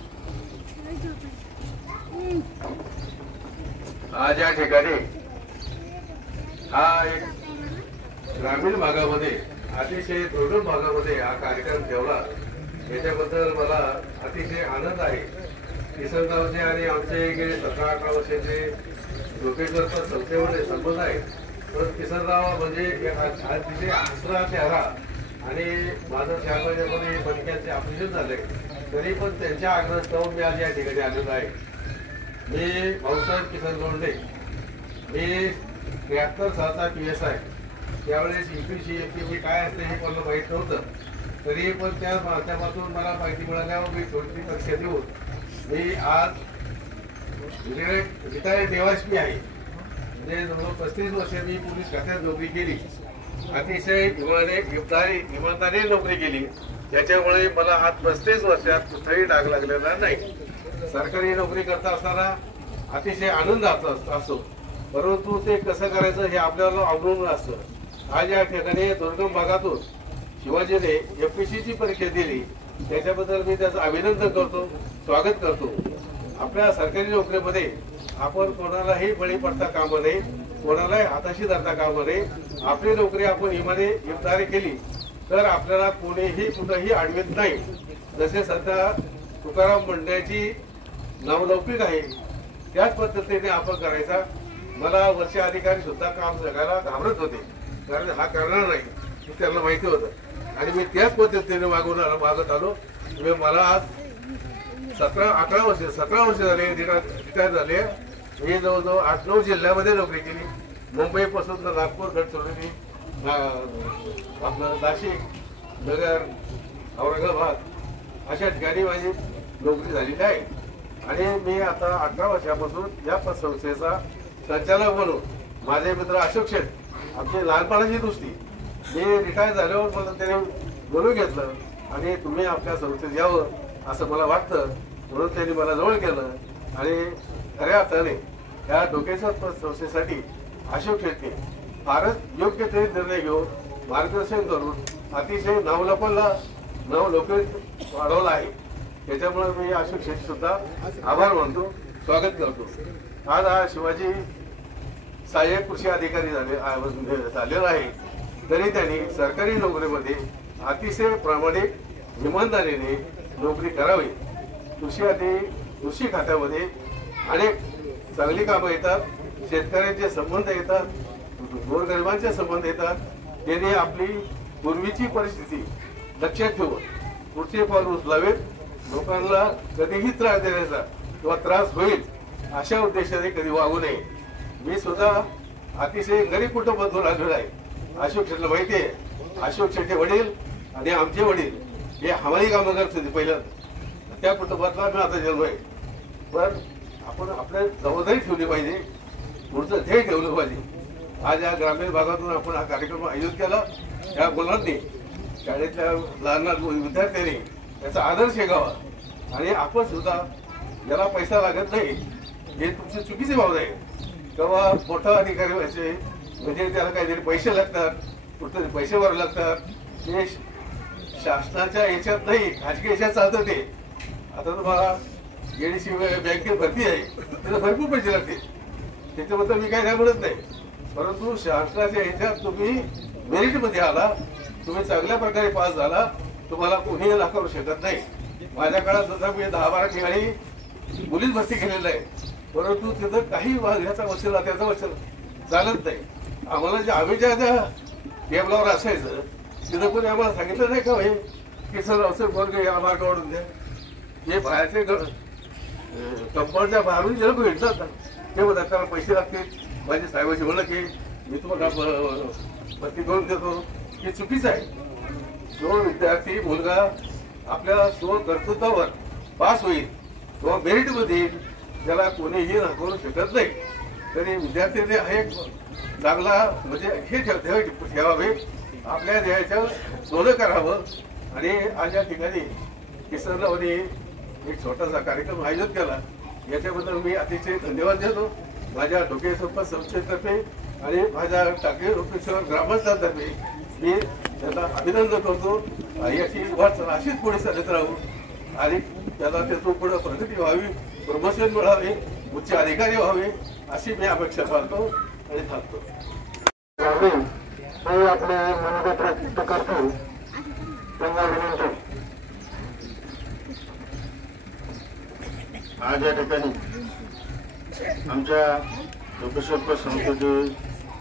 आज या ठिकाणी हा एक ग्रामीण भागामध्ये अतिशय दुर्गम भागामध्ये हा कार्यक्रम ठेवला याच्याबद्दल मला अतिशय आनंद आहे. किसनगावचे आणि आमचे गेले 17-18 वर्षाचे लोकेश्वरचा संस्थेमध्ये संबंध आहे. पण किसनराव म्हणजे एक तिथे हसरा चेहरा आणि माझं 4 महिन्यामध्ये मणक्याचे ऑपरेशन झाले, तरी पण त्यांच्या आग्रहास्तव मी आज या ठिकाणी आलेलो आहे. मी भाऊसाहेब किसन लोंढे, मी 73 सालचा PSI. त्यावेळेस UPC काय असते हे मला माहीत नव्हतं, तरी पण त्या माध्यमातून मला माहिती मिळाल्यावर मी थोडी परीक्षा देऊन मी आज रिटायर्ड देवाशमी आहे. म्हणजे जवळजवळ 35 वर्ष मी पोलीस खात्यात नोकरी केली. अतिशय इमानदारी नोकरी केली. त्याच्यामुळे मला आज 35 वर्षात कुठेही डाग लागलेला नाही. सरकारी नोकरी करता असताना अतिशय आनंद असतो, परंतु ते कसं करायचं हे आपल्याला अवलंबून असतं. आज या ठिकाणी दुर्गम भागातून शिवाजीने FPCची परीक्षा दिली, त्याच्याबद्दल मी त्याचं अभिनंदन करतो, स्वागत करतो. आपल्या सरकारी नोकरीमध्ये आपण कोणालाही बळी पडता कामा नये, कोणालाही हाताशी धरता कामा नये. आपली नोकरी आपण इमानदारी केली तर आपल्याला कोणीही कुठंही अडवित नाही. जसे सध्या तुकाराम मुंडेची नावलौकिक आहे त्याच पद्धतीने आपण करायचा. मला वरचे अधिकारी सुद्धा काम जगायला घाबरत होते, कारण हा करणार नाही हे त्यांना माहिती होतं आणि मी त्याच पद्धतीने मागत आलो. मला आज 17 वर्ष झाले रिटायर झाले. मी जवळजवळ 8-9 जिल्ह्यामध्ये नोकरी केली. मुंबईपासून तर नागपूर, गडचिरोली, आपलं नाशिक, नगर, औरंगाबाद अशा ठिकाणी माझी नोकरी झालेली आहे. आणि मी आता 18 वर्षापासून या संस्थेचा संचालक म्हणून माझे मित्र अशोक शेठ आमची लहानपणाची दोस्ती, मी रिटायर झाल्यावर मला त्याने बोलून घेतलं आणि तुम्ही आपल्या संस्थेत यावं असं मला वाटतं, म्हणून त्यांनी मला जवळ केलं. आणि खऱ्या अर्थाने या डोकेश्वर संस्थेसाठी अशोक शेट्टी फारच योग्य ते निर्णय घेऊन मार्गदर्शन करून अतिशय नावलौकिक वाढवला आहे. त्याच्यामुळे मी अशोक शेट्टी सुद्धा आभार मानतो, स्वागत करतो. आज हा शिवाजी सहाय्यक कृषी अधिकारी झालेला आहे, तरी त्यांनी सरकारी नोकरीमध्ये अतिशय प्रामाणिक इमानदारीने नोकरी करावी. कृषी खात्यामध्ये अनेक चांगली कामं येतात, शेतकऱ्यांचे संबंध येतात, गोरगरिबांचे संबंध येतात. त्यांनी आपली पूर्वीची परिस्थिती लक्षात ठेवून पुढचे पाऊल उचलावेत. लोकांना कधीही त्रास देण्याचा किंवा त्रास होईल अशा उद्देशाने कधी वागू नये. मी सुद्धा अतिशय गरीब कुटुंबातून आलेलो आहे. अशोक शेट्टीला माहिती आहे, अशोक शेट्टी वडील आणि आमचे वडील हे हमाली कामं करत होते पहिलं, त्या कुटुंबातला मी आता जन्म आहे. पण आपण आपल्या जबाबदारी ठेवली पाहिजे, पुढचं ध्येय ठेवलं पाहिजे. आज या ग्रामीण भागातून आपण हा कार्यक्रम आयोजित केला. या मुलांनी, शाळेतल्या लहान विद्यार्थ्यांनी याचा आदर्श घ्यावा आणि आपण सुद्धा ज्याला पैसा लागत नाही हे तुमची चुकीची भावना आहे. तेव्हा मोठा अधिकारी व्हायचे म्हणजे त्याला काहीतरी पैसे लागतात, कुठतरी पैसे भरावे लागतात. ते शासनाच्या याच्यात नाही, खाजगी याच्यात चालतं ते. आता तुम्हाला ADC बँकेत भरती आहे, त्याला भरपूर पैसे लागते, त्याच्याबद्दल मी काही नाही म्हणत नाही. परंतु शासनाच्या ह्याच्यात तुम्ही मेरिटमध्ये आला, तुम्ही चांगल्या प्रकारे पास झाला, तुम्हाला कोणीही नाकारू शकत नाही. माझ्या काळात सुद्धा मी 10-12 ठिकाणी पोलीस भरती केलेलं आहे, परंतु तिथं काही ह्याचा वचला त्याचा वचल चालत नाही. आम्हाला जे आम्ही ज्या टेबलावर असायचं तिथं कोणी आम्हाला सांगितलं नाही का हे की सर असं वर्ग या मार्गावरून द्या. हे बाहेरचे कंपाऊंडच्या बाहेरून जे लोक भेटतात ते म्हणतात त्याला पैसे लागतील. माझे साहेबांशी म्हणलं की मी तुम्हाला भरती करून देतो, हे चुकीचं आहे. जो विद्यार्थी मुलगा आपल्या स्वकर्तृत्वावर पास होईल किंवा मेरिटमध्ये येईल त्याला कोणीही नाकारू शकत नाही. तरी विद्यार्थ्यांनी हे चांगला म्हणजे हे ठेवावे, आपल्या ध्येयाचं सोनं करावं. आणि आज या ठिकाणी किसनरावने एक छोटासा कार्यक्रम आयोजित केला, याच्याबद्दल मी अतिशय धन्यवाद देतो. माझ्या डोकेश्वर संस्थेतर्फे आणि माझ्या टाकळी डोकेश्वर ग्रामस्थांतर्फे मी त्याला अभिनंदन करतो. याची वाटचाल अशीच पुढे चालत राहू आणि त्याला त्यातून पुढे प्रगती व्हावी, प्रमोशन मिळावे, उच्च अधिकारी व्हावे अशी मी अपेक्षा करतो आणि थांबतो. आपले मनोगत व्यक्त करतो. त्यांना विनंती. आज या ठिकाणी आमच्या लोकसभा संस्थेचे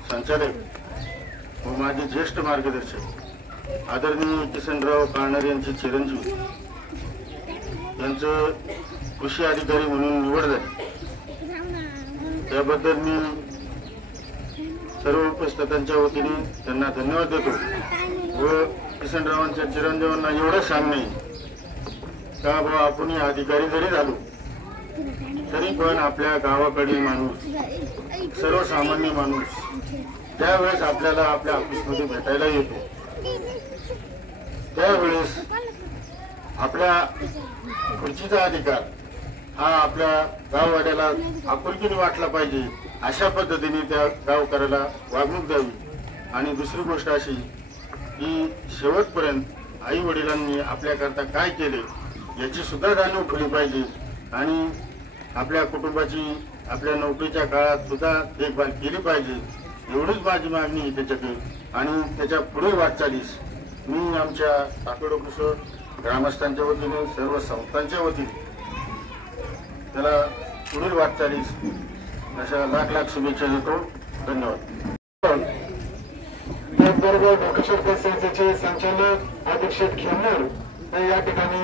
संचालक व माझे ज्येष्ठ मार्गदर्शक आदरणीय किसनराव काळणार यांचे चिरंजीव यांचं कृषी अधिकारी म्हणून निवड झाली, त्याबद्दल मी सर्व उपस्थितांच्या वतीने त्यांना धन्यवाद देतो व किसनरावांच्या चिरंजीवांना एवढं सांगणे का बाबा आपण अधिकारी जरी झालो तरी पण आपल्या गावाकडील माणूस सर्वसामान्य माणूस त्यावेळेस आपल्याला आपल्या ऑफिसमध्ये भेटायला येतो, त्यावेळेस आपल्या खुर्चीचा अधिकार हा आपल्या गाववाड्याला आपुलकीने वाटला पाहिजे, अशा पद्धतीने त्या गावकऱ्याला वागणूक द्यावी. आणि दुसरी गोष्ट अशी की शेवटपर्यंत आई वडिलांनी आपल्याकरता काय केले याची सुद्धा जाणीव ठेवली पाहिजे आणि आपल्या कुटुंबाची आपल्या नोकरीच्या काळात सुद्धा देखभाल केली पाहिजे. एवढीच माझी मागणी आहे त्याच्याकडे. आणि त्याच्या पुढील वाटचालीस मी आमच्या टाकडोकुसर ग्रामस्थांच्या वतीने सर्व संस्थांच्या वतीने त्याला पुढील वाटचालीस अशा लाख लाख शुभेच्छा देतो. धन्यवाद. त्याचबरोबर डोकेश्वर संस्थेचे संचालक अधीक्षक खेमनूर हे या ठिकाणी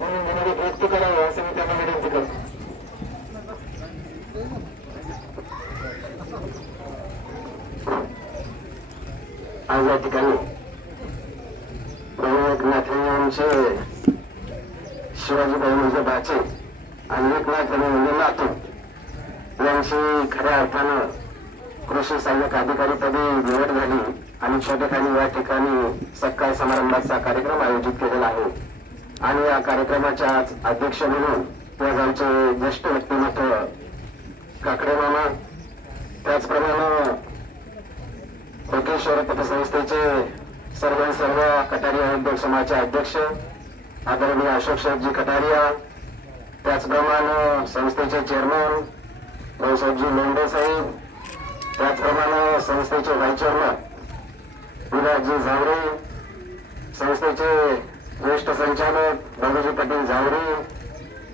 मनोगत व्यक्त करावं असं मी त्यांना विनंती करतो. आज या ठिकाणी एकनाथांचे शिवाजी बहिणीचे बाचे आणि एकनाथ म्हणजे नातू यांची खऱ्या अर्थानं कृषी सहाय्यक अधिकारीपदी निवड झाली आणि छोटेखानी या ठिकाणी सत्कार समारंभाचा कार्यक्रम आयोजित केलेला आहे. आणि या कार्यक्रमाच्या आज अध्यक्ष म्हणून या गावचे ज्येष्ठ व्यक्तिमत्व काकडे मामा, त्याचप्रमाणे डोकेश्वर पतसंस्थेचे सर्व कटारिया उद्योग समाजाचे अध्यक्ष आदरणीय अशोक शेठजी कटारिया, त्याचप्रमाणे संस्थेचे चेअरमन भाऊसाहेबजी मेंढे साहेब, त्याचप्रमाणे संस्थेचे व्हाईस चेअरमन विराजजी झावरे, संस्थेचे ज्येष्ठ संचालक बाबूजी पाटील झावरे,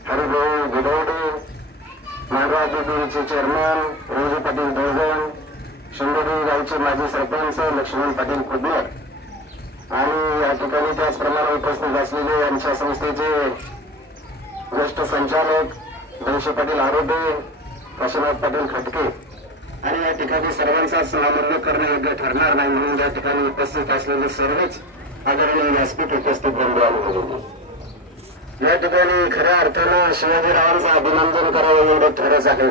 हरिभाऊ गिडवडे, मांडवा देवीचे चेअरमन रोजी पाटील दोळगण, शिंदोरी गावचे माजी सरपंच लक्ष्मण पाटील खुदनर आणि या ठिकाणी त्याचप्रमाणे उपस्थित असलेले यांच्या संस्थेचे ज्येष्ठ संचालक दोनशे पाटील आरोडे, काशीनाथ पाटील खटके. आणि या ठिकाणी सर्वांचाच नामोल्लेख करणे योग्य ठरणार नाही म्हणून या ठिकाणी उपस्थित असलेले सर्वच आदरणीय व्यासपीठ उपस्थित बंधू आणि या ठिकाणी खऱ्या अर्थानं शिवाजीरावांचं अभिनंदन करावं एवढं ठरच आहे.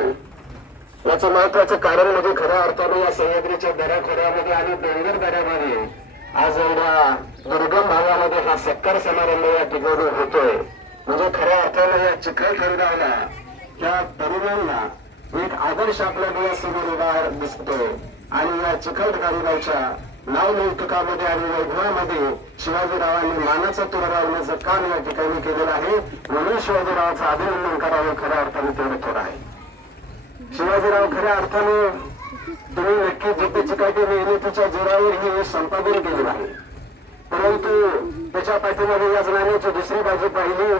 याचं महत्वाचं कारण म्हणजे खऱ्या अर्थानं या सह्याद्रीच्या दऱ्याखोऱ्यामध्ये आणि डोंगर दऱ्यामध्ये आज एवढ्या दुर्गम भागामध्ये हा सत्कार समारंभ या ठिकाणी होतोय. म्हणजे खऱ्या अर्थानं या चिखलठाणगावला त्या तरुणांना एक आदर्श आपल्या डोळ्यासमोर उभा दिसतोय. आणि या चिखलठाणगावच्या नावलौकिकामध्ये आणि वैभवामध्ये शिवाजीरावांनी मानाचा तुरा लावण्याचं काम या ठिकाणी केलेलं आहे. म्हणून शिवाजीरावाचं अभिनंदन करावं खऱ्या अर्थाने तेवढं थोडं आहे. शिवाजीराव खऱ्या अर्थानं तुम्ही नक्की जिद्द चिकाटी मेहनतीच्या जोरावर हे संपादन केलेलं आहे, परंतु त्याच्या पाठीमागे या नाण्याची दुसरी बाजू पाहिली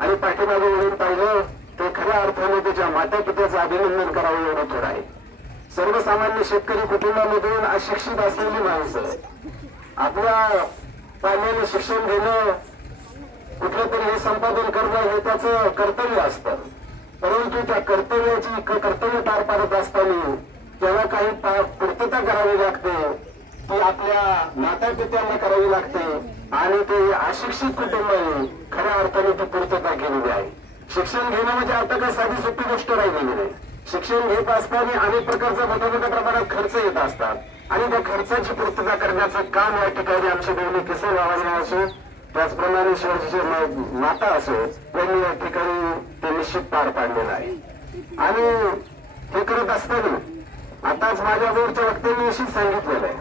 आणि पाठीमागे वळून पाहिलं ते खऱ्या अर्थाने त्याच्या माता पित्याचं अभिनंदन करावं एवढं थोडं आहे. सर्वसामान्य शेतकरी कुटुंबामधून अशिक्षित असलेली माणसं आपल्या पाल्याने शिक्षण घेणं, कुठलं तरी हे संपादन करणं हे त्याचं कर्तव्य असतं, परंतु त्या कर्तव्य पार पाडत असताना त्याला काही पूर्तता करावी लागते, ती आपल्या माता पित्यांना करावी लागते आणि ते अशिक्षित कुटुंबाने खऱ्या अर्थाने ती पूर्तता केलेली आहे. शिक्षण घेणं म्हणजे आता काय साधी सोपी गोष्ट राहिलेली नाही. शिक्षण घेत असताना अनेक प्रकारचा मोठ्या प्रमाणात खर्च येत असतात आणि त्या खर्चाची पूर्तता करण्याचं काम या ठिकाणी आमचे दोन्ही किसनरावांनी असो त्याचप्रमाणे शिवाजीची माता असो यांनी या ठिकाणी ते निश्चित पार पाडलेलं आहे. आणि हे करत असताना आताच माझ्या बोर्डच्या वक्त्यांनी निश्चित सांगितलेलं आहे,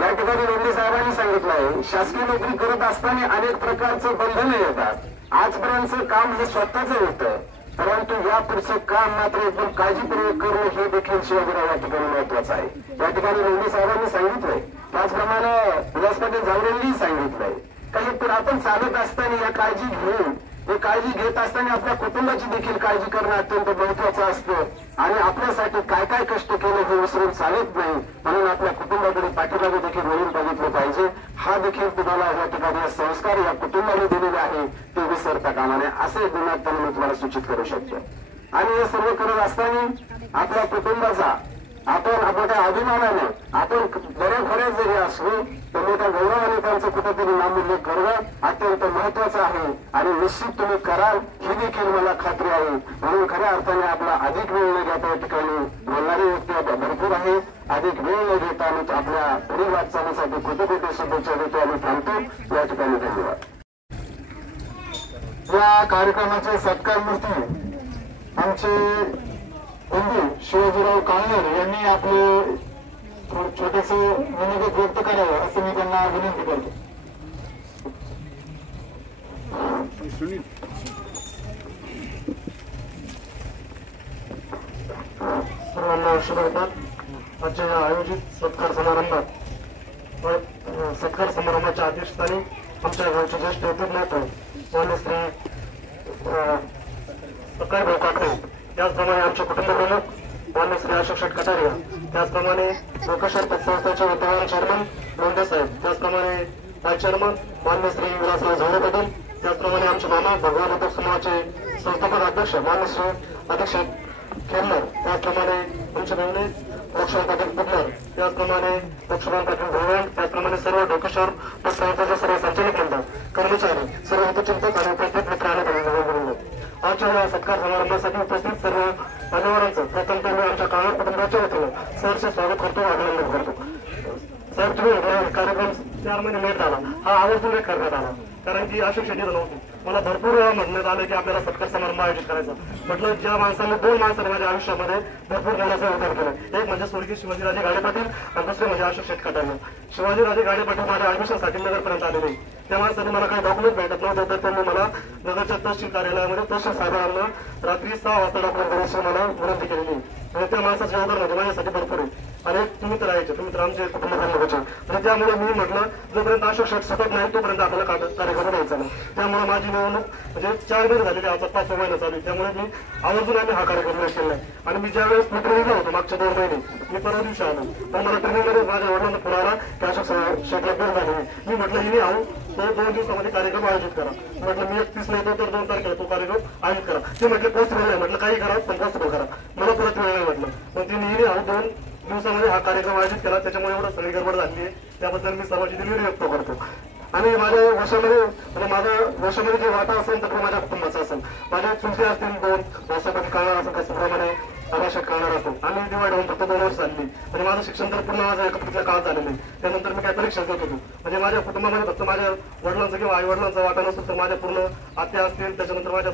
या ठिकाणी मेंढे साहेबांनी सांगितलं आहे, शासकीय नोकरी करत असताना अनेक प्रकारचं बंधनं येतात. आजपर्यंतचं काम हे स्वतःच होतं, परंतु या पुढचं काम मात्र एकदम काळजीपूर्वक करणं हे देखील शिवाजीराव या ठिकाणी महत्वाचं आहे. या ठिकाणी मेंढे साहेबांनी सांगितलंय, त्याचप्रमाणे विलास पाटील झावरेंनी सांगितलंय काही पण आपण चालत असताना या काळजी घेऊन हे काळजी घेत असताना आपल्या कुटुंबाची देखील काळजी करणं अत्यंत महत्वाचं असतं आणि आपल्यासाठी काय काय कष्ट केले हे विसरून चालत नाही, म्हणून आपल्या कुटुंबाकडे पाठीमागे देखील वळून बघितलं पाहिजे. हा देखील तुम्हाला या ठिकाणी संस्कार या कुटुंबाने दिलेले आहे ते विसरता कामा नये, असे गुणात्मक मी तुम्हाला सूचित करू शकतो. आणि हे सर्व करत असताना आपल्या कुटुंबाचा आपण मोठ्या अभिमानाने आपण बऱ्या जरी असलो तर मोठ्या गौरवाने त्यांचं कुठेतरी नामोल्लेख करणं अत्यंत महत्वाचं आहे आणि निश्चित तुम्ही कराल ही देखील मला खात्री आहे. म्हणून खऱ्या अर्थाने आपला अधिक वेळ न घेता या ठिकाणी बोलणारी व्यक्ती भरपूर आहे. अधिक वेळ न घेता आणि आपल्या पुढील वाटचालीसाठी कुठे शुभेच्छा देतो आणि थांबतो. या ठिकाणी धन्यवाद. या कार्यक्रमाचे सत्कार मूर्ती आमचे बंधू शिवाजीराव काळनेर यांनी आपले छोटेसे मनोगत व्यक्त करावं असं मी त्यांना विनंती करतो. सर्वांना शुभेच्छा. आजच्या या आयोजित सत्कार समारंभाच्या अध्यक्षस्थानी आमच्या गावचे ज्येष्ठ नेते मान्य श्री सकाळभाऊ काकडे, त्याचप्रमाणे आमचे कुटुंब प्रमुख मान्य श्री अशोक शेठ कटारिया, त्याचप्रमाणे लोकशाही संस्थेचे वर्तमान चेअरमन लोंढे साहेब, त्याचप्रमाणे व्हाईस चेअरमन मान्य श्री विलासराव झाले पाटील, त्याचप्रमाणे आमचे मामा भगवान उद्योग समूहाचे संस्थापक अध्यक्ष मान्य श्री अध्यक्ष खेमनर, त्याचप्रमाणे आमचे मेवणे लक्ष्मण पाटील पुटनर, त्याचप्रमाणे लक्ष्मण पाटील भगवान, त्याचप्रमाणे सर्व डोकेश्वर संस्थेचे सर्व संचालक मंडळ, कर्मचारी, सर्व हितचिंतक आणि उपस्थित मित्रांनो, आजच्या या सत्कार समारंभासाठी उपस्थित सर्व मान्यवरांचं प्रथमतः मी आमच्या काळा कुटुंबाच्या वतीनं सहर्ष स्वागत करतो, अभिनंदन करतो. साहेब, तुम्ही कार्यक्रम 4 महिने लेट झाला, हा आवर्जून लेट करण्यात आला, कारण की अशोक शेट्टी नव्हती. मला भरपूर वेळा म्हणण्यात आलं की आपल्याला सत्कार समारंभ आयोजित करायचा. म्हटलं ज्या माणसाने 2 माणसाने माझ्या आयुष्यामध्ये भरपूर ज्ञानाचा उद्धार केला, एक म्हणजे स्वर्गीय शिवाजीराजे गाडे पाटील आणि दुसरे म्हणजे अशोक शेठ कटारिया. शिवाजीराजे गाडे पाटील माझ्या ऍडमिशनसाठी नगरपर्यंत आले नाही. त्या माणसाने मला काही डॉक्युमेंट भेटत नव्हतं, तर त्यांनी मला नगरच्या तहसील कार्यालयामध्ये तहसील साहेबांना रात्री 6 वाजता डॉक्युमेंट देण्याची मला विनंती केलेली आणि त्या माणसाचे योगदान म्हणजे माझ्यासाठी भरपूर आहे. आणि तुम्ही तर राहायचे, तुम्ही तर आमचे कुटुंबातील लोकांचे, आणि त्यामुळे मी म्हटलं जोपर्यंत अशोक शेठ सुटत नाही तोपर्यंत आपल्याला कार्यक्रम द्यायचा नाही. त्यामुळे माझी निवडणूक म्हणजे 4 महिने झालेली, आता 5 महिना चालू आहे. त्यामुळे मी आवर्जून हा कार्यक्रम केला नाही. आणि मी ज्यावेळेस मी ट्रेनिंगला होतो मागच्या 2 महिने, मी परवा दिवशी आलो, पण मला ट्रेनिंगमध्ये माझ्या वडिलांना फोन आला की अशोक शेठला पेर झाली. मी म्हटलं हिने आहो तर 2 दिवसामध्ये कार्यक्रम आयोजित करा. म्हटलं मी 31 येतो तर 2 तारखेला तो कार्यक्रम आयोजित करा. ते म्हटलं पॉसिबल नाही. म्हटलं काही करा पण पॉसिबल करा, मला परत वेळ नाही म्हटलं. पण तिने हिने आहो 2 दिवसामध्ये हा कार्यक्रम आयोजित केला. त्याच्यामुळे एवढं सगळी गडबड झाली आहे, त्याबद्दल मी सर्वांची दिलगिरी व्यक्त करतो. आणि माझ्या वर्षामध्ये म्हणजे माझ्या वर्षामध्ये जे वाटा असेल तर माझ्या कुटुंबाचा असेल, माझ्या चुलते असतील 2 वर्षापती काळणार असेल, त्याचप्रमाणे आभाषेट काळणार असतो. आम्ही दिवाळी होऊन फक्त 2 वर्ष झाली आणि माझं शिक्षण तर पूर्ण माझं एकत्रित काळात झालेलं आहे. त्यानंतर मी काय परीक्षा देत होतो. म्हणजे माझ्या कुटुंबामध्ये फक्त माझ्या वडिलांचं किंवा आई वडिलांचा वाटा नसतो, तर माझ्या पूर्ण आत्या असतील, त्याच्यानंतर माझ्या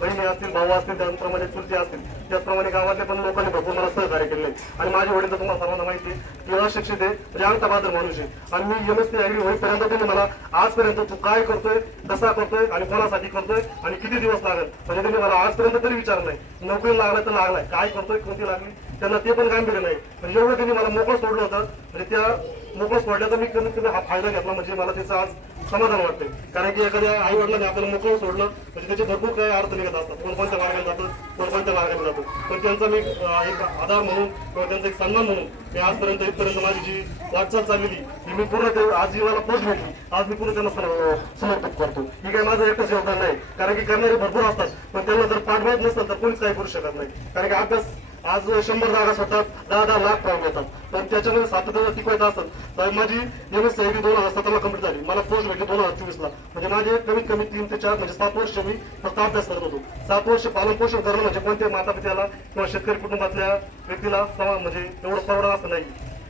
बहिणी असतील, भाऊ असतील, त्यानंतर माझे चुलते असतील, त्याचप्रमाणे गावातल्या पण लोकांनी भरपूर मला सहकार्य केले. आणि माझे वडील तर तुम्हाला सर्वांना माहिती आहे की अशिक्षित आहे, म्हणजे अंगठा बहादूर माणूस आहे. आणि मी MSc अग्री होईपर्यंत त्यांनी मला आजपर्यंत तू काय करतोय, कसा करतोय आणि कोणासाठी करतोय आणि किती दिवस लागेल, म्हणजे त्यांनी मला आजपर्यंत तरी विचारलं नाही. नोकरी लागलाय तर लागलाय, काय करतोय, कोणती लागली, त्यांना ते पण गांभीर्य नाही. म्हणजे एवढं त्यांनी मला मोकळं सोडलं होतं. म्हणजे त्या मोकळं सोडल्याचा मी कमीत कमी हा फायदा घेतला, म्हणजे मला त्याचा आज समाधान वाटते. कारण की एखाद्या आई वडिलांनी आपल्याला मोकळं सोडलं म्हणजे त्याचे भरपूर काही अर्थ निघत असतात. कोणकोणत्या मार्गाने जातं, कोणकोणत्या मार्गाने जातो. पण त्यांचा मी एक आधार म्हणून किंवा त्यांचा एक सन्मान म्हणून मी आजपर्यंत इथपर्यंत माझी जी वाटचाल चाललेली मी पूर्ण आज जी मला पोस्ट भेटली, आज मी पूर्ण त्यांना समर्पित करतो. ही काही माझं एकच योगदान नाही, कारण की करणारे भरपूर असतात, पण त्यांना जर पाठवायच नसतं तर कोणीच काही करू शकत नाही. कारण की अभ्यास आज 100 जागा स्वतः 10-10 लाख फॉर्म येतात, पण त्याच्यामध्ये सातत्यानं टिकवायचं असेल तर माझी MSc 2017 कंप्लीट झाली. मला पोस्ट भेटली 2024ला. म्हणजे माझे कमीत कमी 3 ते 4 म्हणजे 7 वर्ष मी फक्त अभ्यास करत होतो. 7 वर्ष पालन पोषण करणं म्हणजे कोणत्या माता पित्याला किंवा शेतकरी कुटुंबातल्या व्यक्तीला म्हणजे एवढं परवडा असं नाही.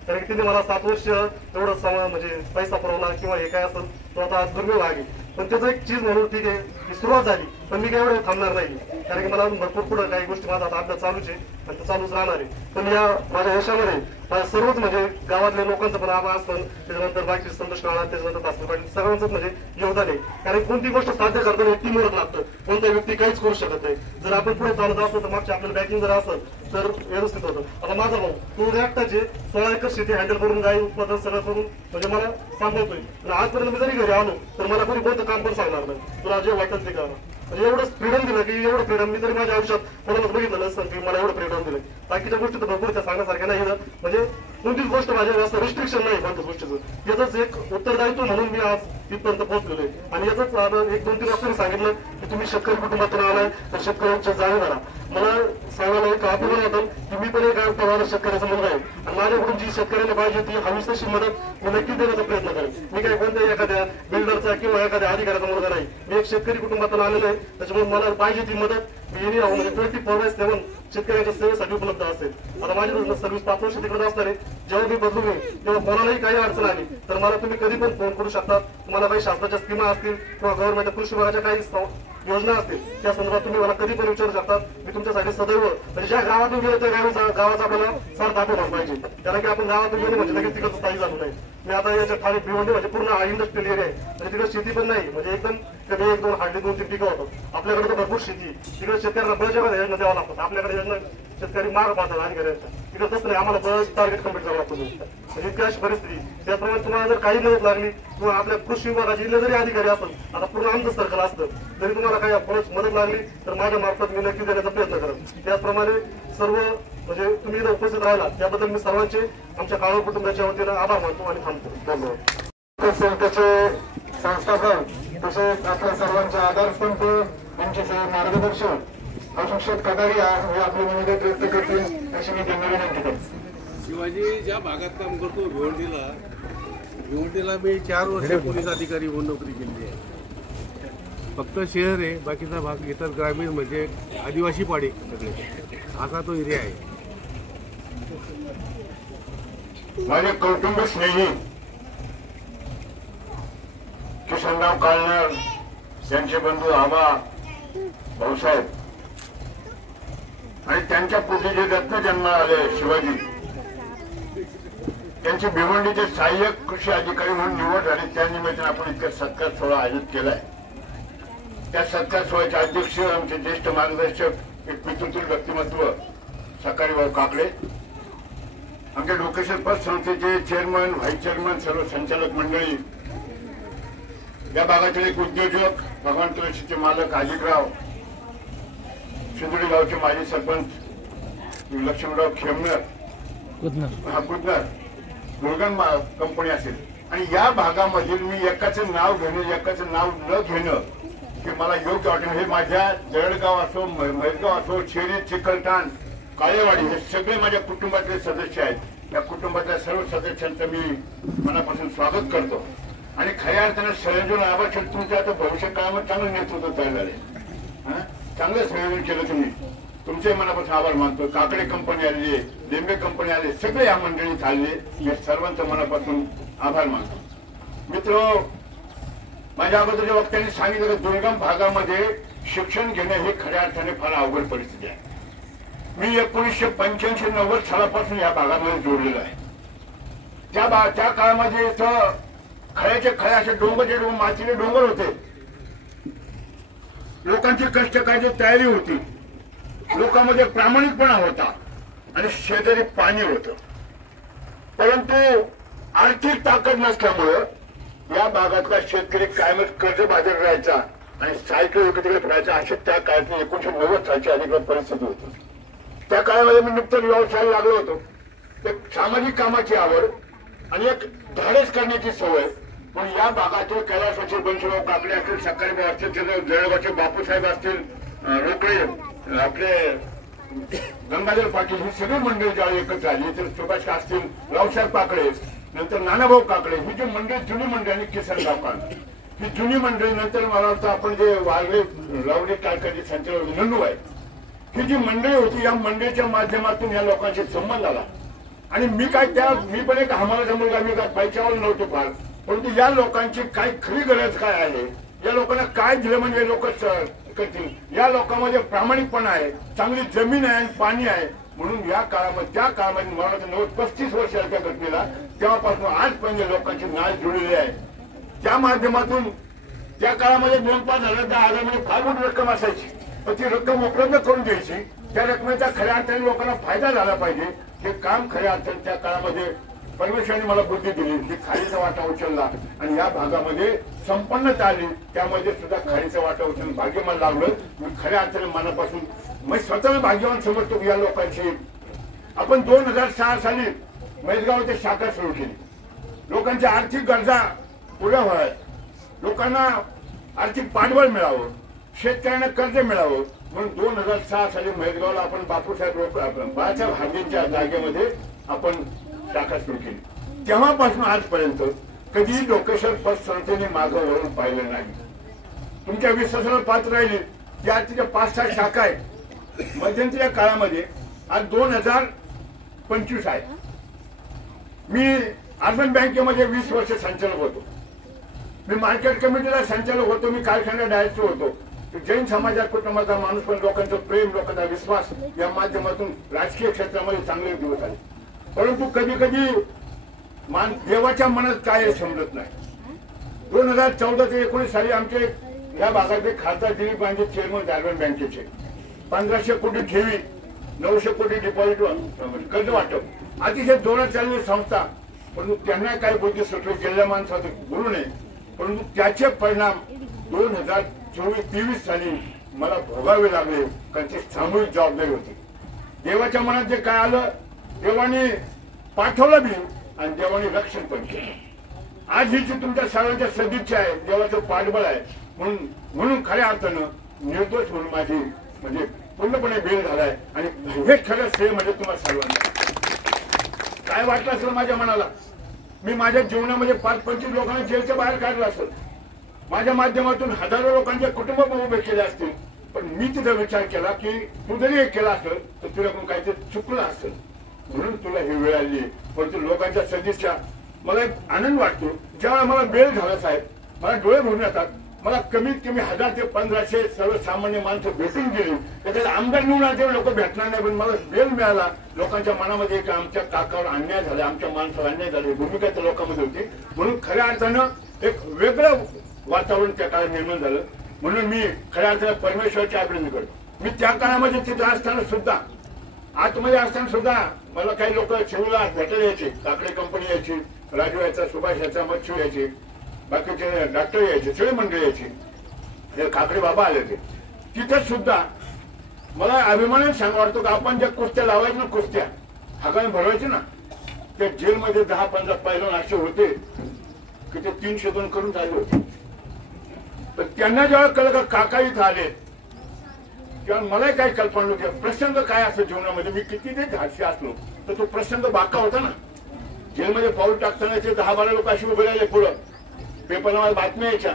कारण की तिने मला 7 वर्ष एवढं म्हणजे पैसा पुरवला किंवा हे काय असेल तो आता दुर्मिळ आहे. पण त्याचं एक चीज म्हणून ठीक आहे की सुरुवात झाली, पण मी काय एवढं थांबणार नाही. कारण की मला भरपूर पुढे काही गोष्टी माझा आता अभ्यास चालूच आहे आणि तो चालूच राहणार आहे. पण या माझ्या यशामध्ये माझ्या सर्वच म्हणजे गावातल्या लोकांचं पण आभार असतं, त्याच्यानंतर बाकी संतोष काळा, त्याच्यानंतर भास्कर पाटील सगळ्यांचंच म्हणजे योगदान आहे. कारण कोणती गोष्ट साध्य करताना टीमवर्क लागतं, कोणत्या व्यक्ती काहीच करू शकत नाही. जर आपण पुढे चालत असतो तर मागच्या आपल्याला बॅकिंग जर असेल तर व्यवस्थित होतं. आता माझा भाऊ तो एकटाचे 16 एकर शेती हँडल करून गाई उत्पादन सगळं करून म्हणजे मला सांभाळतोय आणि आजपर्यंत मी जरी घरी आलो तर मला कोणी कोणतं काम पण सांगणार नाही, तुला जे वाटत ते करा. म्हणजे एवढं फ्रीडम दिलं की एवढं फ्रीडम मी तरी माझ्या आयुष्यात कोणाला बघितलं नसतं की मला एवढं फ्रीडम दिलं. बाकीच्या गोष्टी तर भरपूर त्या सांगण्यासारख्या नाही. म्हणजे कोणतीच गोष्ट माझ्या असं रिस्ट्रिक्शन नाही कोणत्याच गोष्टीचं. याचंच एक उत्तरदायित्व म्हणून मी आज इथपर्यंत पोहोचलेलो आहे. आणि याचंच एक 2-3 वाजता सांगितलं की तुम्ही शेतकरी कुटुंबातून आलाय तर शेतकऱ्यांच्या जाणीव करा. मला सांगायला एक अभिमान होतं की मी पण एक शेतकऱ्याचा मुलगा आहे आणि माझ्याकडून जी शेतकऱ्यांना पाहिजे ती हवी तशी मदत मी नक्की देण्याचा प्रयत्न करेन. मी काही कोणत्याही एखाद्या बिल्डरचा किंवा एखाद्या अधिकाऱ्याचा मुलगा नाही. मी एक शेतकरी कुटुंबातून आलेलो आहे, त्याच्यामुळे मला पाहिजे ती मदत मी येणे राहून 24/7 शेतकऱ्यांच्या सेवेसाठी उपलब्ध असेल. आता माझ्या सर्व्हिस 5 वर्ष तिकडे असणारे जेव्हा मी बदलू नये तेव्हा कोणालाही काही अडचण आली तर मला तुम्ही कधी पण फोन करू शकता. तुम्हाला काही शासनाच्या स्कीमा असतील किंवा गव्हर्नमेंट कृषी विभागाच्या काही योजना असतील त्या संदर्भात तुम्ही मला कधी पण विचारू शकता. मी तुमच्यासाठी सदैव म्हणजे ज्या गावातून गेलो त्या गावाचा आपल्याला साथ दाखवणार पाहिजे. कारण की आपण गावातून गेलो म्हणजे लगेच तिकडचं स्थायी झालो नाही. मी आता याच्या ठाणे भिवंडी म्हणजे पूर्ण इंडस्ट्रियल एरिया आहे आणि तिकडे शेती पण नाही. म्हणजे एकदम कमी 1-2 हार्डली 2-3 पिकं होतात. आपल्याकडे तर भरपूर शेती तिकडे शेतकऱ्यांना बळच्या योजना द्यावा लागतात. आपल्याकडे योजना शेतकरी माग पाहतात अधिकाऱ्यांच्या. तिकडे तसं नाही, आम्हाला बळच टार्गेट कम्प्लीट करावं लागतं. म्हणजे इतकी अशी परिस्थिती. त्याप्रमाणे तुम्हाला जर काही मदत लागली किंवा आपल्या कृषी विभागाचे जिल्हे जरी अधिकारी असतात, आता पूर्ण आमचं सर्कल असतं, जरी तुम्हाला काही मदत लागली तर माझ्या मार्फत मी नक्की देण्याचा प्रयत्न करेन. त्याचप्रमाणे सर्व म्हणजे तुम्ही इथं उपस्थित राहिला त्याबद्दल मी सर्वांचे आमच्या काळू कुटुंबाच्या वतीनं आभार मानतो आणि थांबतो. धन्यवाद. संस्थेचे संस्थापक तसेच आपल्या सर्वांचे आधारस्तंभ यांचे मार्गदर्शक अशोक कटारिया हे आपले मनोगत व्यक्त करतील अशी मी त्यांना विनंती करतो. शिवाजी ज्या भागात काम करतो भिवंडीला मी 4 वर्ष पोलीस अधिकारी म्हणून नोकरी केली आहे. फक्त शहर आहे, बाकीचा भाग इतर ग्रामीण म्हणजे आदिवासी पाडे सगळे असा तो एरिया आहे. माझे कौटुंब स्नेही किशनराव काळणार, त्यांचे बंधू आबा भाऊसाहेब आणि त्यांच्या पोटी जे रत्न जन्माला आले शिवाजी, त्यांची भिवंडीचे सहाय्यक कृषी अधिकारी म्हणून निवड झाली. त्या निमित्ताने आपण इतका सत्कार सोहळा आयोजित केलाय. त्या सत्कार सोहळ्याचे अध्यक्ष आमचे ज्येष्ठ मार्गदर्शक एक पितृत्व व्यक्तिमत्व सकाळीभाऊ काकडे, आमच्या डोकेश्वर पत संस्थेचे चेअरमन, व्हाईस चेअरमन, सर्व संचालक मंडळी, या भागातील एक उद्योजक भगवान तुळशीचे मालक अजितराव, शिंदोडी गावचे माजी सरपंच लक्ष्मणराव खेमनर, कुदनर मुरगन कंपनी असेल. आणि या भागामधील मी एकाचं नाव घेणं एकाचं नाव न घेणं की मला योग्य वाटेल. हे माझ्या जळगाव असो, मैरगाव असो, शेरी, चिकलठाण, काळेवाडी हे सगळे माझ्या कुटुंबातले सदस्य आहेत. या कुटुंबातल्या सर्व सदस्यांचं मी मनापासून स्वागत करतो. आणि खऱ्या अर्थानं संयोजन आवश्यक तुमच्या आता भविष्य काळामध्ये चांगलं नेतृत्व तयार झाले, चांगलं संयोजन केलं तुम्ही. तुमचे मनापासून आभार मानतो. काकडे कंपनी आली, लिंबे कंपनी आले, सगळे या मंडळीत आले. या सर्वांचं मनापासून आभार मानतो. मित्र, माझ्या अगोदरच्या वक्त्यांनी सांगितलं की दुर्गम भागामध्ये शिक्षण घेणं हे खऱ्या अर्थाने फार अवघड परिस्थिती आहे. मी 1985-90 सालापासून या भागामध्ये जोडलेलो आहे. त्या काळामध्ये इथं खळ्याचे खळे असे डोंगरचे डोंगर, मातीचे डोंगर होते. लोकांची कष्ट करायची तयारी होती, लोकांमध्ये प्रामाणिकपणा होता आणि शेजारी पाणी होतं. परंतु आर्थिक ताकद नसल्यामुळं या भागातला शेतकरी कायमच कर्जबाजारी राहायचा आणि सायकल तिकडे फिरायचा. अशी त्या काळातली 1990 सालची अधिकृत परिस्थिती होती. त्या काळामध्ये मी नुकतं व्यवसायाला लागलो होतो. एक सामाजिक कामाची आवड आणि एक धाडस करण्याची सवय. पण या भागातील कैलासाचे बंशराव काकडे असतील, सकाळी असतील, जळगावचे बापूसाहेब असतील, रोकडे, आपले गंगाधर पाटील, ही सगळी मंडळी ज्यावेळी एकत्र आली, तर सुभाष असतील, रावसाहेब काकडे, नंतर नानाभाऊ काकडे, ही जी मंडळी जुनी मंडळी आणि किसनगाव काकडे, ही जुनी मंडळी. नंतर मला वाटतं आपण जे वारले लावणी कारखान्याचे संचालक नंदू आहे, ही जी मंडळी होती, या मंडळीच्या माध्यमातून या लोकांशी संबंध आला. आणि मी पण एक हमालाचा मुलगा, मी काय पैशावर नव्हतो फार, परंतु या लोकांची काय खरी गरज काय आहे, या लोकांना काय दिलं म्हणजे लोक करतील, या लोकांमध्ये प्रामाणिकपणा आहे, चांगली जमीन आहे आणि पाणी आहे. म्हणून या काळामध्ये, त्या काळामध्ये मला 35 वर्ष त्या घटनेला, तेव्हापासून आजपर्यंत लोकांची नाळ जुळलेली आहे. त्या माध्यमातून त्या काळामध्ये 2-5 हजार 10,000 मध्ये फार मोठी रक्कम असायची, पण ती रक्कम उपलब्ध करून द्यायची. त्या रकमेचा खऱ्या अर्थाने लोकांना फायदा झाला पाहिजे हे काम खऱ्या अर्थाने त्या काळामध्ये परमेश्वराने मला बुद्धी दिली की खारीचा वाटा उचलला आणि या भागामध्ये संपन्नता आली. त्यामध्ये सुद्धा खारीचा वाटा उचलून भाग्य मला लागलं. मी खऱ्या अर्थाने मनापासून मी स्वतःला भाग्यवान समजतो की या लोकांची आपण 2006 साली मैदगावची शाखा सुरू केली. लोकांच्या आर्थिक गरजा पुऱ्या व्हाव्यात, लोकांना आर्थिक पाठबळ मिळावं, शेतकऱ्यांना कर्ज मिळावं म्हणून 2006 साली मैदगावला आपण बाळासाहेब हार्देंच्या जागेमध्ये आपण शाखा सुरू केली. तेव्हापासून आजपर्यंत कधीही डोकेश्वर पतसंस्थेने मागं वळून पाहिलं नाही. तुमच्या विश्वासाला पात्र राहिली त्या तिच्या 5-6 शाखा आहेत. मध्यंतरी काळामध्ये आज 2025 आहे. मी अर्बन बँकेमध्ये 20 वर्ष संचालक होतो. मी मार्केट कमिटीला संचालक होतो. मी कारखाना डायरेक्टर होतो. जैन समाजात कुटुंबाचा माणूस पण लोकांचं प्रेम, लोकांचा विश्वास या माध्यमातून राजकीय क्षेत्रामध्ये चांगले दिवस आले. परंतु कधी कधी देवाच्या मनात काय समजत नाही. 2014 ते 19 साली आमचे या भागातले खासदार दिलीप गांधी चेअरमन अर्बन बँकेचे 1500 कोटी ठेवी, 900 कोटी डिपॉझिट कर्ज वाटप अतिशय जोरात चाललेली संस्था. परंतु त्यांना काय बुद्धी सुटली गेल्या माणसाचं बोलू नये. परंतु त्याचे परिणाम 2024-23 साली मला भोगावे लागले. त्यांची सामूहिक जबाबदारी होती. देवाच्या मनात जे काय आलं देवाने पाठवलं बी आणि देवाने रक्षण पण केलं. आज ही जी तुमच्या सर्वांच्या सदिच्छा आहे, देवाचं पाठबळ आहे म्हणून खऱ्या अर्थानं निर्दोष म्हणून माझी म्हणजे पूर्णपणे बेल झालाय. आणि हे खरं श्रेय म्हणजे तुम्हाला सर्वांना. काय वाटलं असेल माझ्या मनाला, मी माझ्या जीवनामध्ये 5-25 लोकांना जेलच्या बाहेर काढलं असेल, माझ्या माध्यमातून हजारो लोकांचे कुटुंब उभे केले असतील. पण मी तिचा विचार केला की तू जरी हे केला असेल तर तुझ्याकडून काहीतरी चुकलं असेल म्हणून तुला ही वेळ आली. परंतु लोकांच्या सदिच्छा मला एक आनंद वाटतो. ज्यावेळेला मला बेल झाला साहेब, मला डोळे भरून येतात. मला कमीत कमी 1000 ते 1500 सर्वसामान्य माणसं भेटून गेली. त्याच्यात आमदार निवडून तेव्हा लोक भेटणार नाही, पण मला बेल मिळाला. लोकांच्या मनामध्ये एक आमच्या काकावर अन्याय झाला, आमच्या माणसावर अन्याय झाले भूमिका त्या लोकांमध्ये होती. म्हणून खऱ्या अर्थानं एक वेगळं वातावरण त्या काळात निर्माण झालं. म्हणून मी खऱ्या अर्थानं परमेश्वराचे अभिनंदन करतो. मी त्या काळामध्ये तिथं असताना सुद्धा, आतमध्ये असताना सुद्धा मला काही लोक शिवला भेटायला यायचे. काकडे कंपनी यायची, राजू यायचा, सुभाष यायचा, मच्छू यायचे, बाकीचे डॉक्टर यायचे, सगळे मंडळी यायचे. काकडे बाबा आले होते. तिथं सुद्धा मला अभिमानाने सांगा वाटतो की आपण ज्या कुस्त्या लावायच्या ना, कुस्त्या हाकाने भरवायचे ना, त्या जेलमध्ये 10-15 पैलवान असे होते की ते 302 करून चालले होते. तर त्यांना जेव्हा कळलं का काका इथं आले तेव्हा मलाही काही कल्पना नव्हती. प्रसंग काय असं जीवनामध्ये, मी किती ते धाडसी असलो तर तो प्रसंग बाका होता ना. जेलमध्ये पाऊल टाकताना ते 10-12 लोक अशी उभे राहिले. पुढं पेपरला बातम्या यायच्या.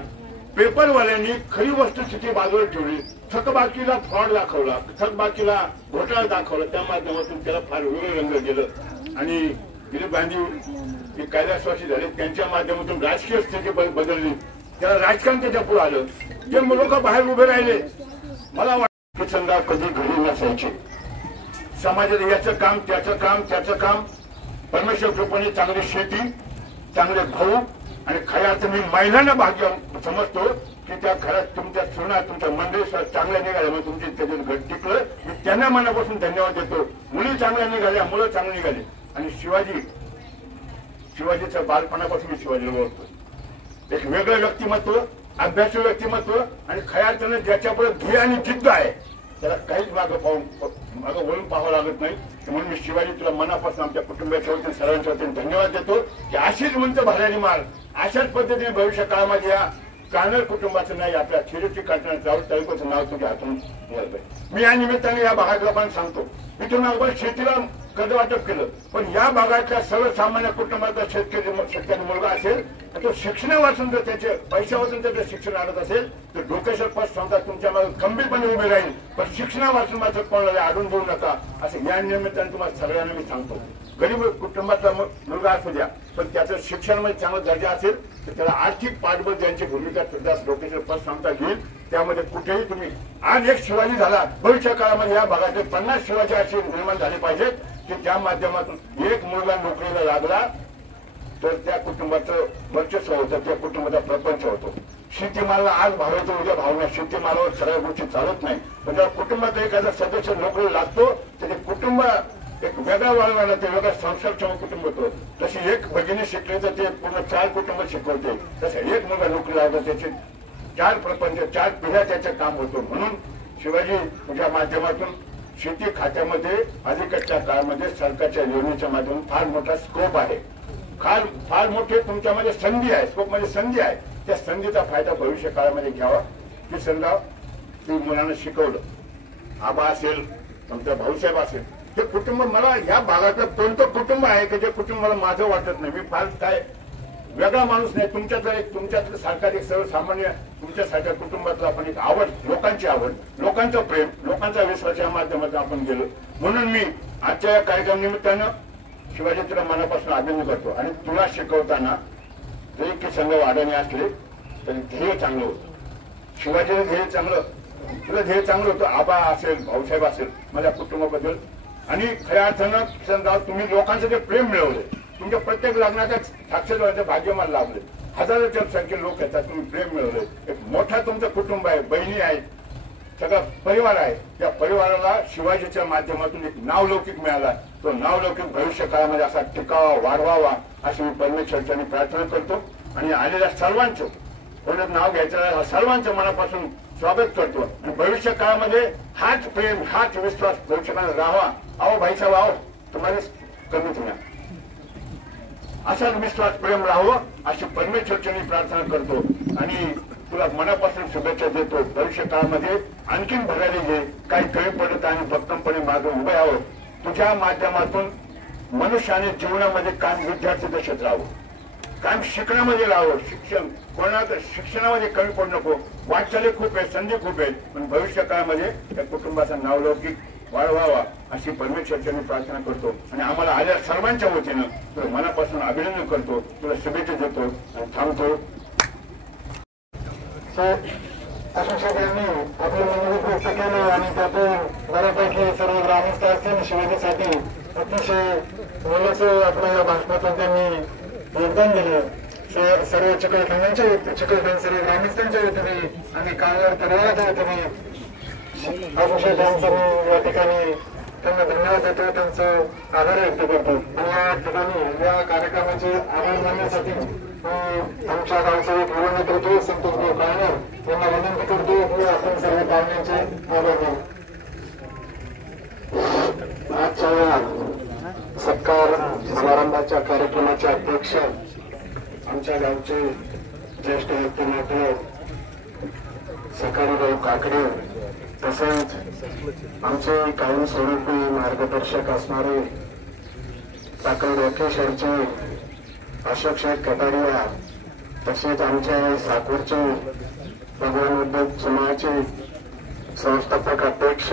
पेपरवाल्यांनी खरी वस्तुस्थिती बाजूला ठेवली. थकबाकीला फ्रॉड दाखवला, थकबाकीला घोटाळा दाखवला. त्या माध्यमातून त्याला फार वेगळं रंग दिलं. आणि दिलीप गांधी हे कैलासवासी झाले, त्यांच्या माध्यमातून राजकीय स्थिती बदलली. त्याला राजकारण त्याच्या पुढे आलं. जे लोक बाहेर उभे राहिले. मला वाटतं प्रसंग कधी घरी नसायचे. समाजात याचं काम, त्याचं काम. परमेश्वर कृपेने चांगली शेती, चांगले भाऊ आणि खऱ्या अर्थाने मी महिलांना भाग्य समजतो की त्या घरात तुमच्या सुना, तुमच्या मंडळी चांगल्या निघाल्या म्हणून तुमची त्याच्यात घर टिकलं. मी त्यांना मनापासून धन्यवाद देतो. मुली चांगल्या निघाल्या, मुलं चांगली निघाली. आणि शिवाजीचं बालपणापासून मी शिवाजीला ओळखतो. एक वेगळं व्यक्तिमत्व, अभ्यासू व्यक्तिमत्व आणि खऱ्या अर्थानं ज्याच्यापुढे ध्येय आणि जिद्द आहे त्याला काहीच मागं वळून पाहावं लागत नाही. म्हणून मी शिवाजी तुला मनापासून आमच्या कुटुंबाच्या वतीने सर्वांच्या वतीने धन्यवाद देतो की अशीच उंच भरल्याने मार अशाच पद्धतीने भविष्य काळामध्ये या कानर कुटुंबाचं नाही, आपल्या खेडूची काटणार राऊत तालुक्याचं नाव तुझ्या हातून घ्यायला पाहिजे. मी या निमित्ताने या भागात लोकांना सांगतो, मी तुम्हाला शेतीला कर्ज वाटप केलं, पण या भागातल्या सर्वसामान्य कुटुंबाचा शेतकरी मुलगा असेल तो शिक्षण वाचून जर त्याचे पैशा वाचून त्याचं शिक्षण आणत असेल तर डोकेश्वर पतसंस्था तुमच्या मागे खंबीरपणे उभे राहील. पण शिक्षणा वाचून मात्र कोणाला आढळून देऊ नका असं या निमित्ताने तुम्हाला सगळ्यांना मी सांगतो. गरीब कुटुंबातला मुलगा असू द्या, पण त्याचं शिक्षणामध्ये चांगला दर्जा असेल तर त्याला आर्थिक पाठबळ द्यायची भूमिका सुद्धा डोकेश्वर पतसंस्था घेईल. त्यामध्ये कुठेही तुम्ही आज एक शिवाजी झाला, भविष्य काळामध्ये या भागातले 50 शिवाजी असे निर्माण झाले पाहिजेत की ज्या माध्यमातून एक मुलगा नोकरीला लागला तर त्या कुटुंबाचं वर्चस्व होतं, त्या कुटुंबाचा प्रपंच होतो. शेतीमालाला आज भाव येतो, उद्या भाव नाही. शेतीमालावर सगळ्या गोष्टी चालत नाही. पण जेव्हा कुटुंबात एखादा सदस्य नोकरी लागतो तर ते कुटुंब एक वेगळा वळवायला ते वेगळा संसारक्षम कुटुंब होतं. तशी एक भगिनी शिकले तर ते पूर्ण 4 कुटुंब शिकवते. तसं एक मुलगा नोकरी लागतो त्याचे 4 प्रपंच 4 पिढ्या त्याचं काम होतं. म्हणून शिवाजी तुझ्या माध्यमातून शेती खात्यामध्ये अलीकडच्या काळामध्ये सरकारच्या योजनेच्या माध्यमातून फार मोठा स्कोप आहे. फार मोठे तुमच्यामध्ये संधी आहे. स्कोप मध्ये संधी आहे. त्या संधीचा फायदा भविष्य काळामध्ये घ्यावा. ती संधी ती मुलांना शिकवलं. आबा असेल, तुमचा भाऊसाहेब असेल, हे कुटुंब मला या भागातलं कोणतं कुटुंब आहे की जे कुटुंब मला माझं वाटत नाही. मी फार काय वेगळा माणूस नाही. तुमच्यातलं सारखा एक सर्वसामान्य तुमच्यासारख्या कुटुंबातलं आपण एक आवड, लोकांची आवड, लोकांचं प्रेम, लोकांचा विश्वास या माध्यमातून आपण गेलो. म्हणून मी आजच्या या कार्यक्रम निमित्तानं शिवाजी तुला मनापासून अभिनंदन करतो. आणि तुला शिकवताना जरी की संघ वाढवणे असले तरी ध्येय चांगलं होतं. शिवाजीचं ध्येय चांगलं, तुला ध्येय चांगलं होतं. आबा असेल, भाऊसाहेब असेल, माझ्या कुटुंबाबद्दल. आणि खऱ्या अर्थानं समजा तुम्ही लोकांचं जे प्रेम मिळवले, तुमच्या प्रत्येक लग्नाच्या साक्षरत्वाचं भाग्य मला लाभले. हजारोच्या संख्येने लोक येतात, तुम्ही प्रेम मिळवले. एक मोठा तुमचं कुटुंब आहे, बहिणी आहे, सगळा परिवार आहे. त्या परिवाराला शिवाजीच्या माध्यमातून एक नावलौकिक मिळाला. तो नावलौकिक भविष्य काळामध्ये असा टिकावा, वाढवावा अशी मी परमेश्वरची प्रार्थना करतो. आणि आलेल्या सर्वांचं कोणाचं नाव घ्यायचं सर्वांचं मनापासून स्वागत करतो. आणि भविष्य काळामध्ये हाच प्रेम, हाच विश्वास भविष्यकाळात राहावा. अहो भाईसाहेब, अहो तुम्हाला कमीच नाही, असाच विश्वास प्रेम राहावं अशी परमेश्वरची मी प्रार्थना करतो. आणि तुला मनापासून शुभेच्छा देतो. भविष्य काळामध्ये आणखीन भरायला घे. काही कमी पडत आणि भक्कमपणे मागे उभे आहो. तुझ्या माध्यमातून मनुष्याने जीवनामध्ये कायम विद्यार्थी दशेत राहावं, कायम शिक्षणामध्ये राहावं. कोणाचं शिक्षणामध्ये कमी पडू नको. वाटचाली खूप आहे, संधी खूप आहेत, पण भविष्य काळामध्ये त्या कुटुंबाचं नावलौकिक वाढवावा अशी परमेश्वरची मी प्रार्थना करतो. आणि आम्हाला आल्या सर्वांच्या वतीनं तुला मनापासून अभिनंदन करतो. तुला शुभेच्छा देतो आणि थांबतो. अशोक यांनी आपलं मनोगत व्यक्त केलं आणि त्यातून बऱ्यापैकी सर्व ग्रामस्थ असतील शिवाजीसाठी अतिशय मोलाचं आपल्या या भाषणातून त्यांनी योगदान दिलं. सर्व चिकलठाण्यांच्या सर्व ग्रामस्थांच्या वतीने आणि काळावर परिवाराच्या वतीने अशोक यांचं मी या ठिकाणी त्यांना धन्यवाद देतो, त्यांचं आभार व्यक्त करतो. आणि या ठिकाणी या कार्यक्रमाचे आभार मानण्यासाठी आमच्या गावचे एक युवा नेतृत्व संतोष काळणार यांना विनंती करतो की आपण सर्व पाहुण्यांचे आभार मानू. आजच्या या सत्कार समारंभाच्या कार्यक्रमाचे अध्यक्ष आमच्या गावचे ज्येष्ठ व्यक्तिमत्व सकाळीराव काकडे, तसेच आमचे कायमस्वरूपी मार्गदर्शक असणारे टाकळी डोकेश्वरचे अशोक शेठ कटारिया, तसेच आमच्या साकूरचे भगवान उद्योग समाजाचे संस्थापक अध्यक्ष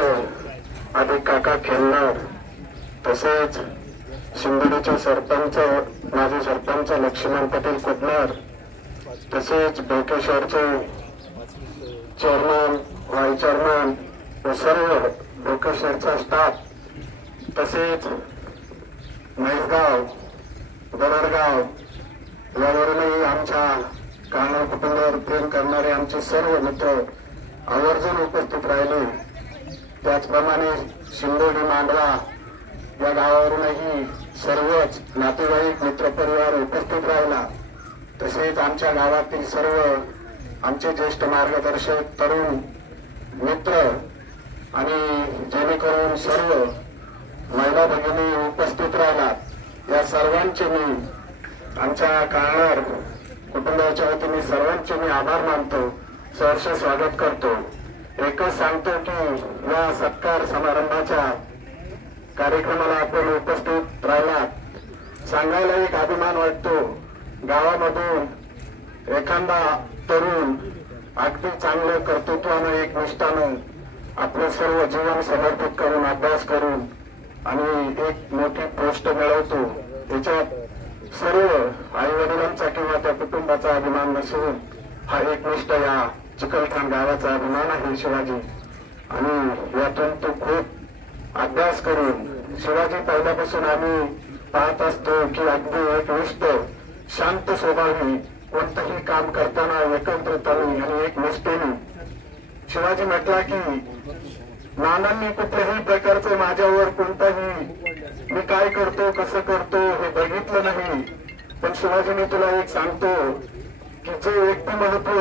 आदिक काका खेळणार, तसेच शिंदोलीचे सरपंच माजी सरपंच लक्ष्मण पटेल कुटणार, तसेच डोकेश्वरचे चेअरमन, व्हाईस चेअरमन व सर्व डोकेश्वरचा स्टाफ, तसेच म्हैसगाव, दरडगाव यावरूनही आमच्या काळणार कुटुंबावर प्रेम करणारे आमचे सर्व मित्र आवर्जून उपस्थित राहिले. त्याचप्रमाणे शिंदोली मांडवा या गावावरूनही सर्वच नातेवाईक मित्रपरिवार उपस्थित राहिला. तसेच आमच्या गावातील सर्व आमचे ज्येष्ठ मार्गदर्शक तरुण मित्र आणि जेणेकरून सर्व महिला भगिनी उपस्थित राहिला. या सर्वांचे मी आमच्या काळणार कुटुंबाच्या वतीने सर्वांचे मी आभार मानतो, सहर्ष स्वागत करतो. एकच सांगतो की या सत्कार समारंभाच्या कार्यक्रमाला आपण उपस्थित राहिलात. सांगायला एक अभिमान वाटतो. गावामधून एखादा तरुण अगदी चांगलं कर्तृत्वानं, एक निष्ठानं आपलं सर्व जीवन समर्पित करून, अभ्यास करून आणि एक मोठी पोस्ट मिळवतो. त्याच्यात सर्व आई वडिलांचा किंवा त्या कुटुंबाचा अभिमान नसून हा एकनिष्ठ या चिकलठाण गावाचा अभिमान आहे शिवाजी. आणि यातून तो खूप अभ्यास करून शिवाजी पहिल्यापासून आम्ही पाहत असतो की अगदी एकनिष्ठ, शांत स्वभावी, कोणतंही काम करताना एकत्रितपणे आणि एकनिष्ठेने. शिवाजी म्हटला की नानांनी कुठल्याही प्रकारचं माझ्यावर कोणताही मी काय करतो कसं करतो हे बघितलं नाही, पण शिवाजीने तुला एक सांगतो की जे व्यक्तिमत्व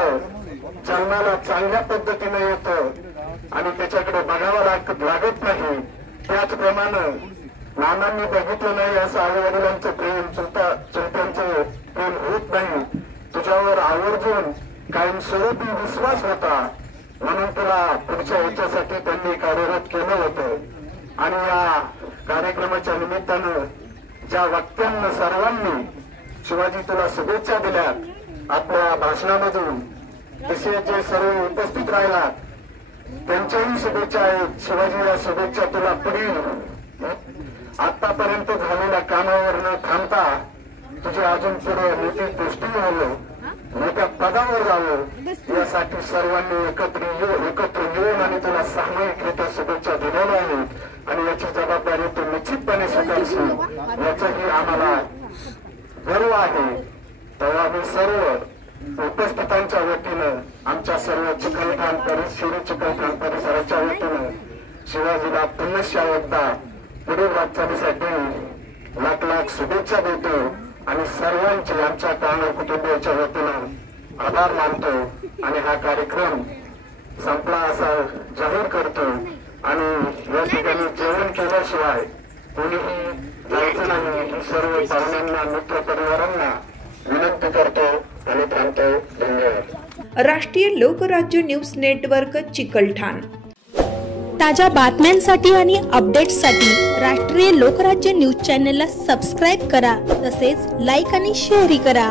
जन्माला चांगल्या पद्धतीने येतं आणि त्याच्याकडे बघावं लागत नाही, त्याचप्रमाणे नानांनी बघितलं नाही असं आई वडिलांचं प्रेम, चुलत्यांचं प्रेम होत नाही. तुझ्यावर आवर्जून कायमस्वरूपी विश्वास होता, म्हणून तुला पुढच्या याच्यासाठी त्यांनी कार्यरत केलं होतं. आणि या कार्यक्रमाच्या निमित्तानं ज्या वक्त्यांना सर्वांनी शिवाजी तुला शुभेच्छा दिल्यात आपल्या भाषणामधून, तसे जे सर्व उपस्थित राहिलात त्यांच्याही शुभेच्छा आहेत. शिवाजी, या शुभेच्छा तुला पुढील आतापर्यंत झालेल्या कामावर न थांबता तुझी अजून पुढे मोठी गोष्टी व्हावं, मोठ्या पदावर जावं, यासाठी सर्वांनी एकत्र येऊन आणि तुला सामूहिकरित्या शुभेच्छा दिलेल्या आहेत. आणि याची जबाबदारी तू निश्चितपणे स्वीकारशील याचंही आम्हाला गर्व आहे. तेव्हा आम्ही सर्व उपस्थितांच्या वतीनं, आमच्या सर्व चिखलठाण परिसराच्या वतीनं शिवाजीला पुनश्च एकदा पुढील वाटचालीसाठी लाख लाख शुभेच्छा देतो आणि सर्वांचे आमच्या कानर कुटुंबियाच्या वतीनं आभार मानतो आणि हा कार्यक्रम संपला असा जाहीर करतो. आणि या ठिकाणी जेवण केल्याशिवाय कोणीही जायचं नाही ही सर्व पाहुण्यांना, मित्र परिवारांना विनंती करतो आणि थांबतो. धन्यवाद. राष्ट्रीय लोकराज्य न्यूज नेटवर्क चिकलठाण. ताज्या बातम्यांसाठी आणि अपडेट्ससाठी राष्ट्रीय लोकराज्य न्यूज चॅनलला सबस्क्राईब करा, तसेच लाईक आणि शेअरही करा.